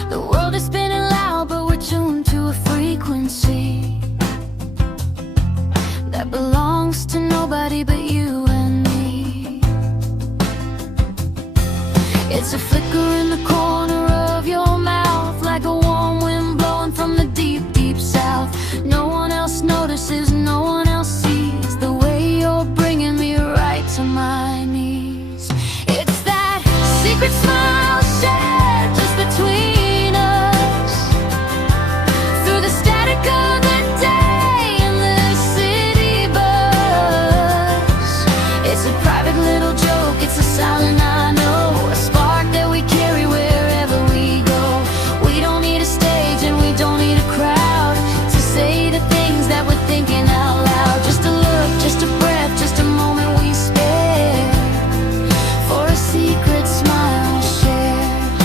The world is spinning loud, but we're tuned to a frequency that belongs to nobody but you and me. It's a flicker in the corner of your mouth, like a warm wind blowing from the deep, deep south. No one else notices, no one else sees the way you're bringing me right to my knees. It's that secret smile shared just between us, through the static of the day and the city bus. It's a private little joke, it's a silent I know, a spark that we carry wherever we go. We don't need a stage and we don't need a crowd to say the things that we're thinking out loud. Just a look, just a breath, just a moment we spare for a secret smile shared.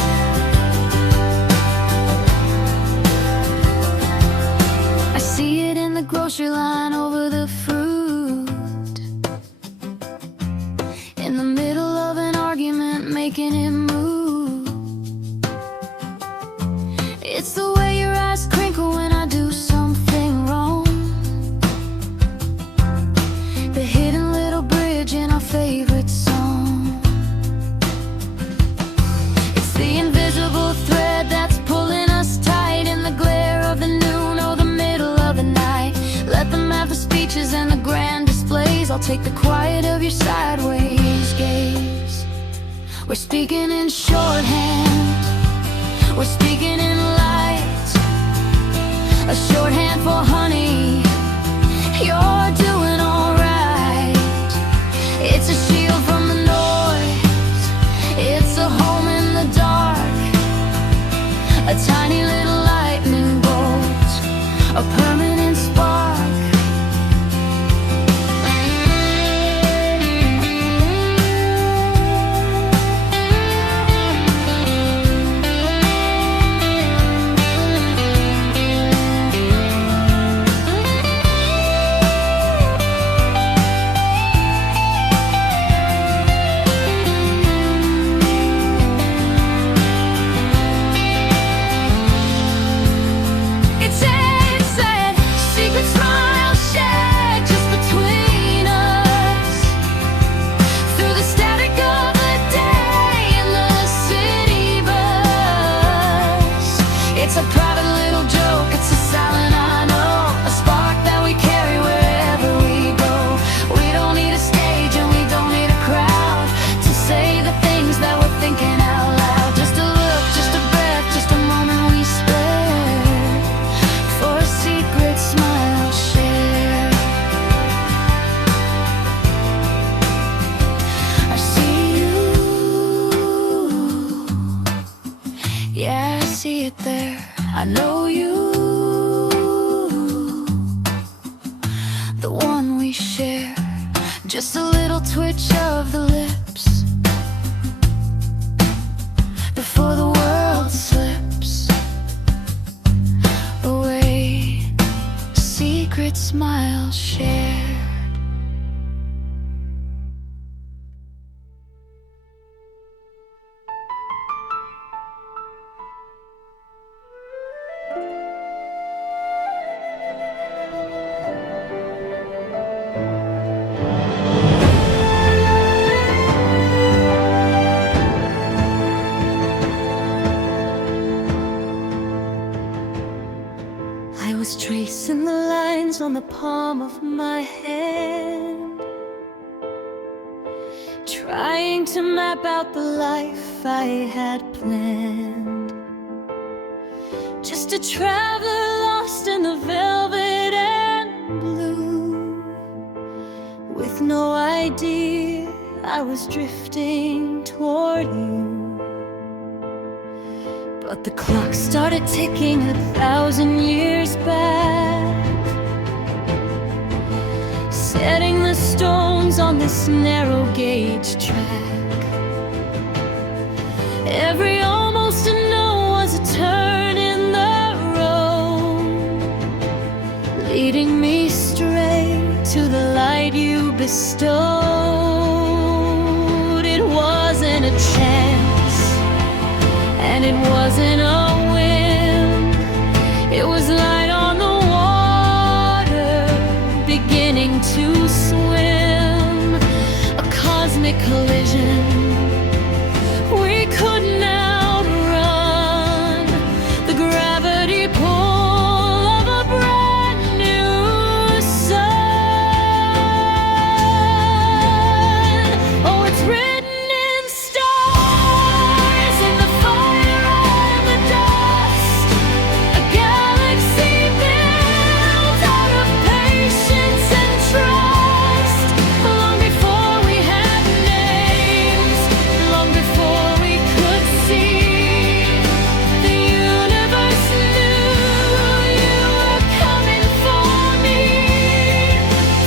I see it in the grocery line over the fruit, in the middle of an argument making it move. It's the way your eyes crinkle when I do something wrong, the hidden little bridge in our favorite song. It's the invisible thread that's pulling us tight in the glare of the noon or the middle of the night. Let them have the speeches and the grand displays, I'll take the quiet of your sideways gaze. We're speaking in shorthand, we're speaking in light, a shorthand for honey, you're doing alright. It's a shield from the noise, it's a home in the dark, a tiny little lightning bolt, a permanent spark. Yeah, I see it there. I know you, the one we share. Just a little twitch of the lips before the world slips away. Secret smile shared. I was tracing the lines on the palm of my hand, trying to map out the life I had planned. Just a traveler lost in the velvet and blue, with no idea I was drifting toward you. But the clock started ticking 1,000 years back, setting the stones on this narrow gauge track. Every almost a no was a turn in the road, leading me straight to the light you bestowed. It wasn't a chance, and it wasn't a whim. It was light on the water, beginning to swim. A cosmic collision we couldn't outrun. The gravity pull of a brand new sun. Oh, it's written in stars, in the fire and the dust. A galaxy built out of patience and trust. Long before we had names, long before we could see, the universe knew you were coming for me.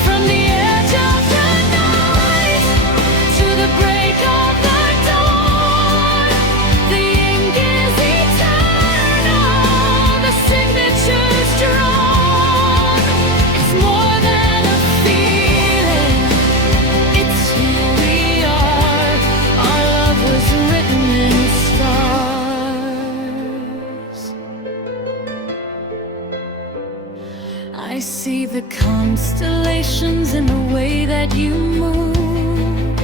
From the edge of the night to the break of the dawn, the ink is eternal, the signature's drawn. It's more than a feeling, it's who we are. Our love was written in stars. I see the constellations in the way that you move,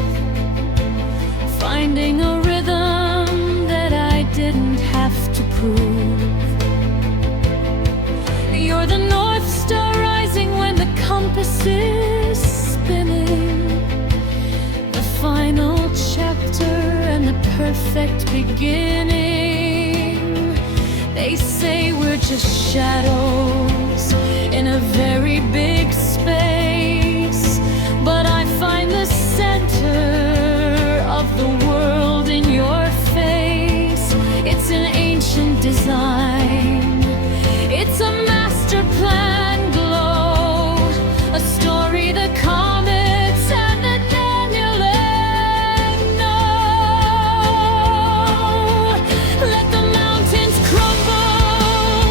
finding a rhythm that I didn't have to prove. You're the North Star rising when the compass is spinning, the final chapter and the perfect beginning. They say we're just shadows in a very big space, but I find the center of the world in your face. It's an ancient design, it's a master plan glow, a story the comets and the Daniel know. Let the mountains crumble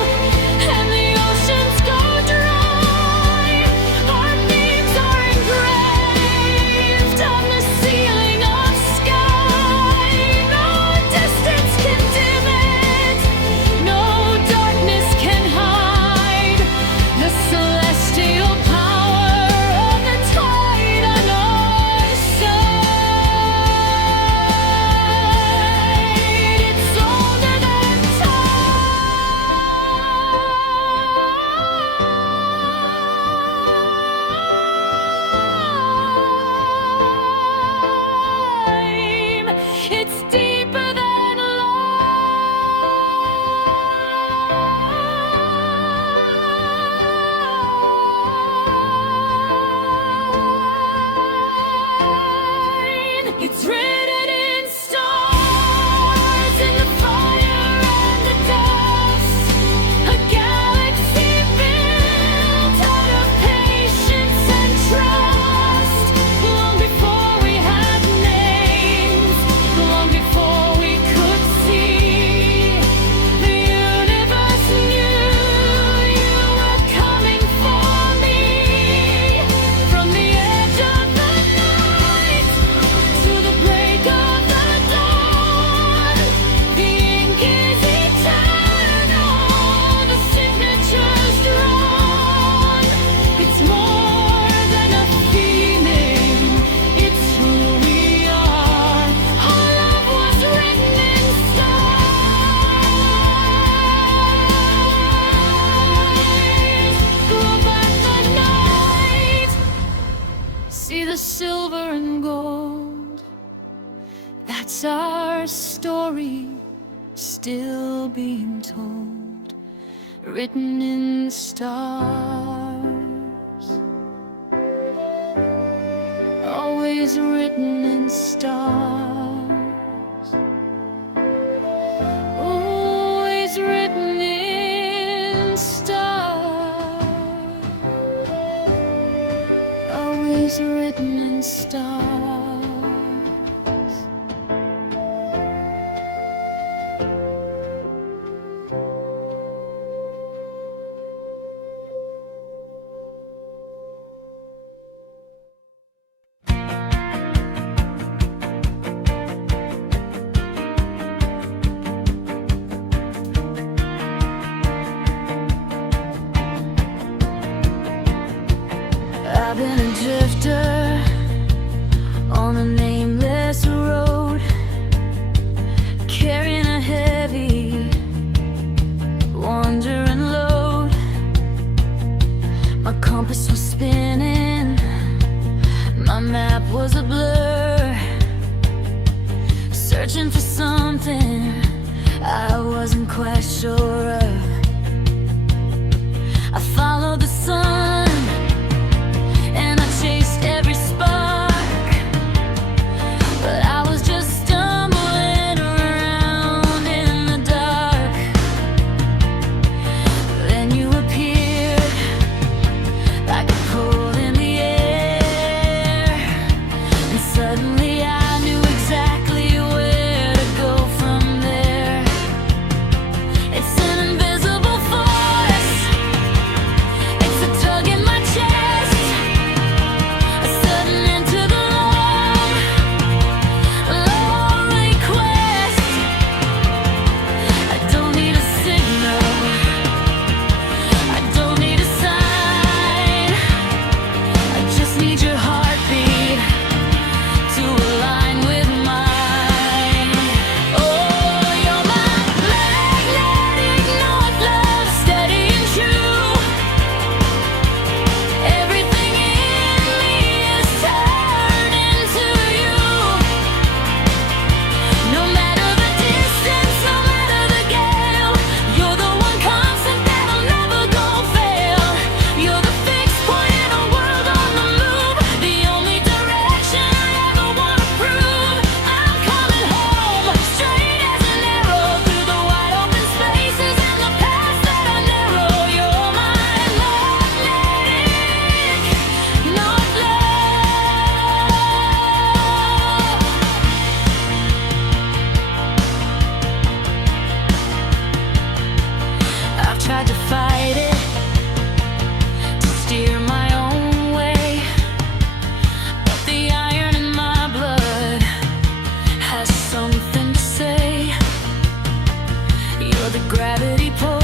and the oceans go dry. Our names are engraved on the ceiling of sky. No distance can dim it, no still being told, written in the stars, always written in stars, always written in stars, always written in stars. I've been a drifter on a nameless road, carrying a heavy, wandering load. My compass was spinning, my map was a blur, searching for something I wasn't quite sure of. I followed the sun and I chased every spark, but I was just stumbling around in the dark. Then you appeared like a pull in the air, and suddenly I knew exactly where to go from there. It's an invisible force, it's a tug in my chest, a sudden end to the lonely quest. I don't need a signal, I don't need a sign, I just need your heartbeat to align with mine. Oh, you're my magnetic north love, steady and true. Everything in me is turned into you. No matter the distance, no matter the gale, you're the one constant that'll never go fail. You're the fixed point in a world on the move, the only direction I ever wanna prove. I'm coming home, straight as an arrow, through the wide open spaces and the paths that are narrow. You're my magnetic north love. I've tried to fight it, to steer my own way, but the iron in my blood has something to say. You're the gravity pull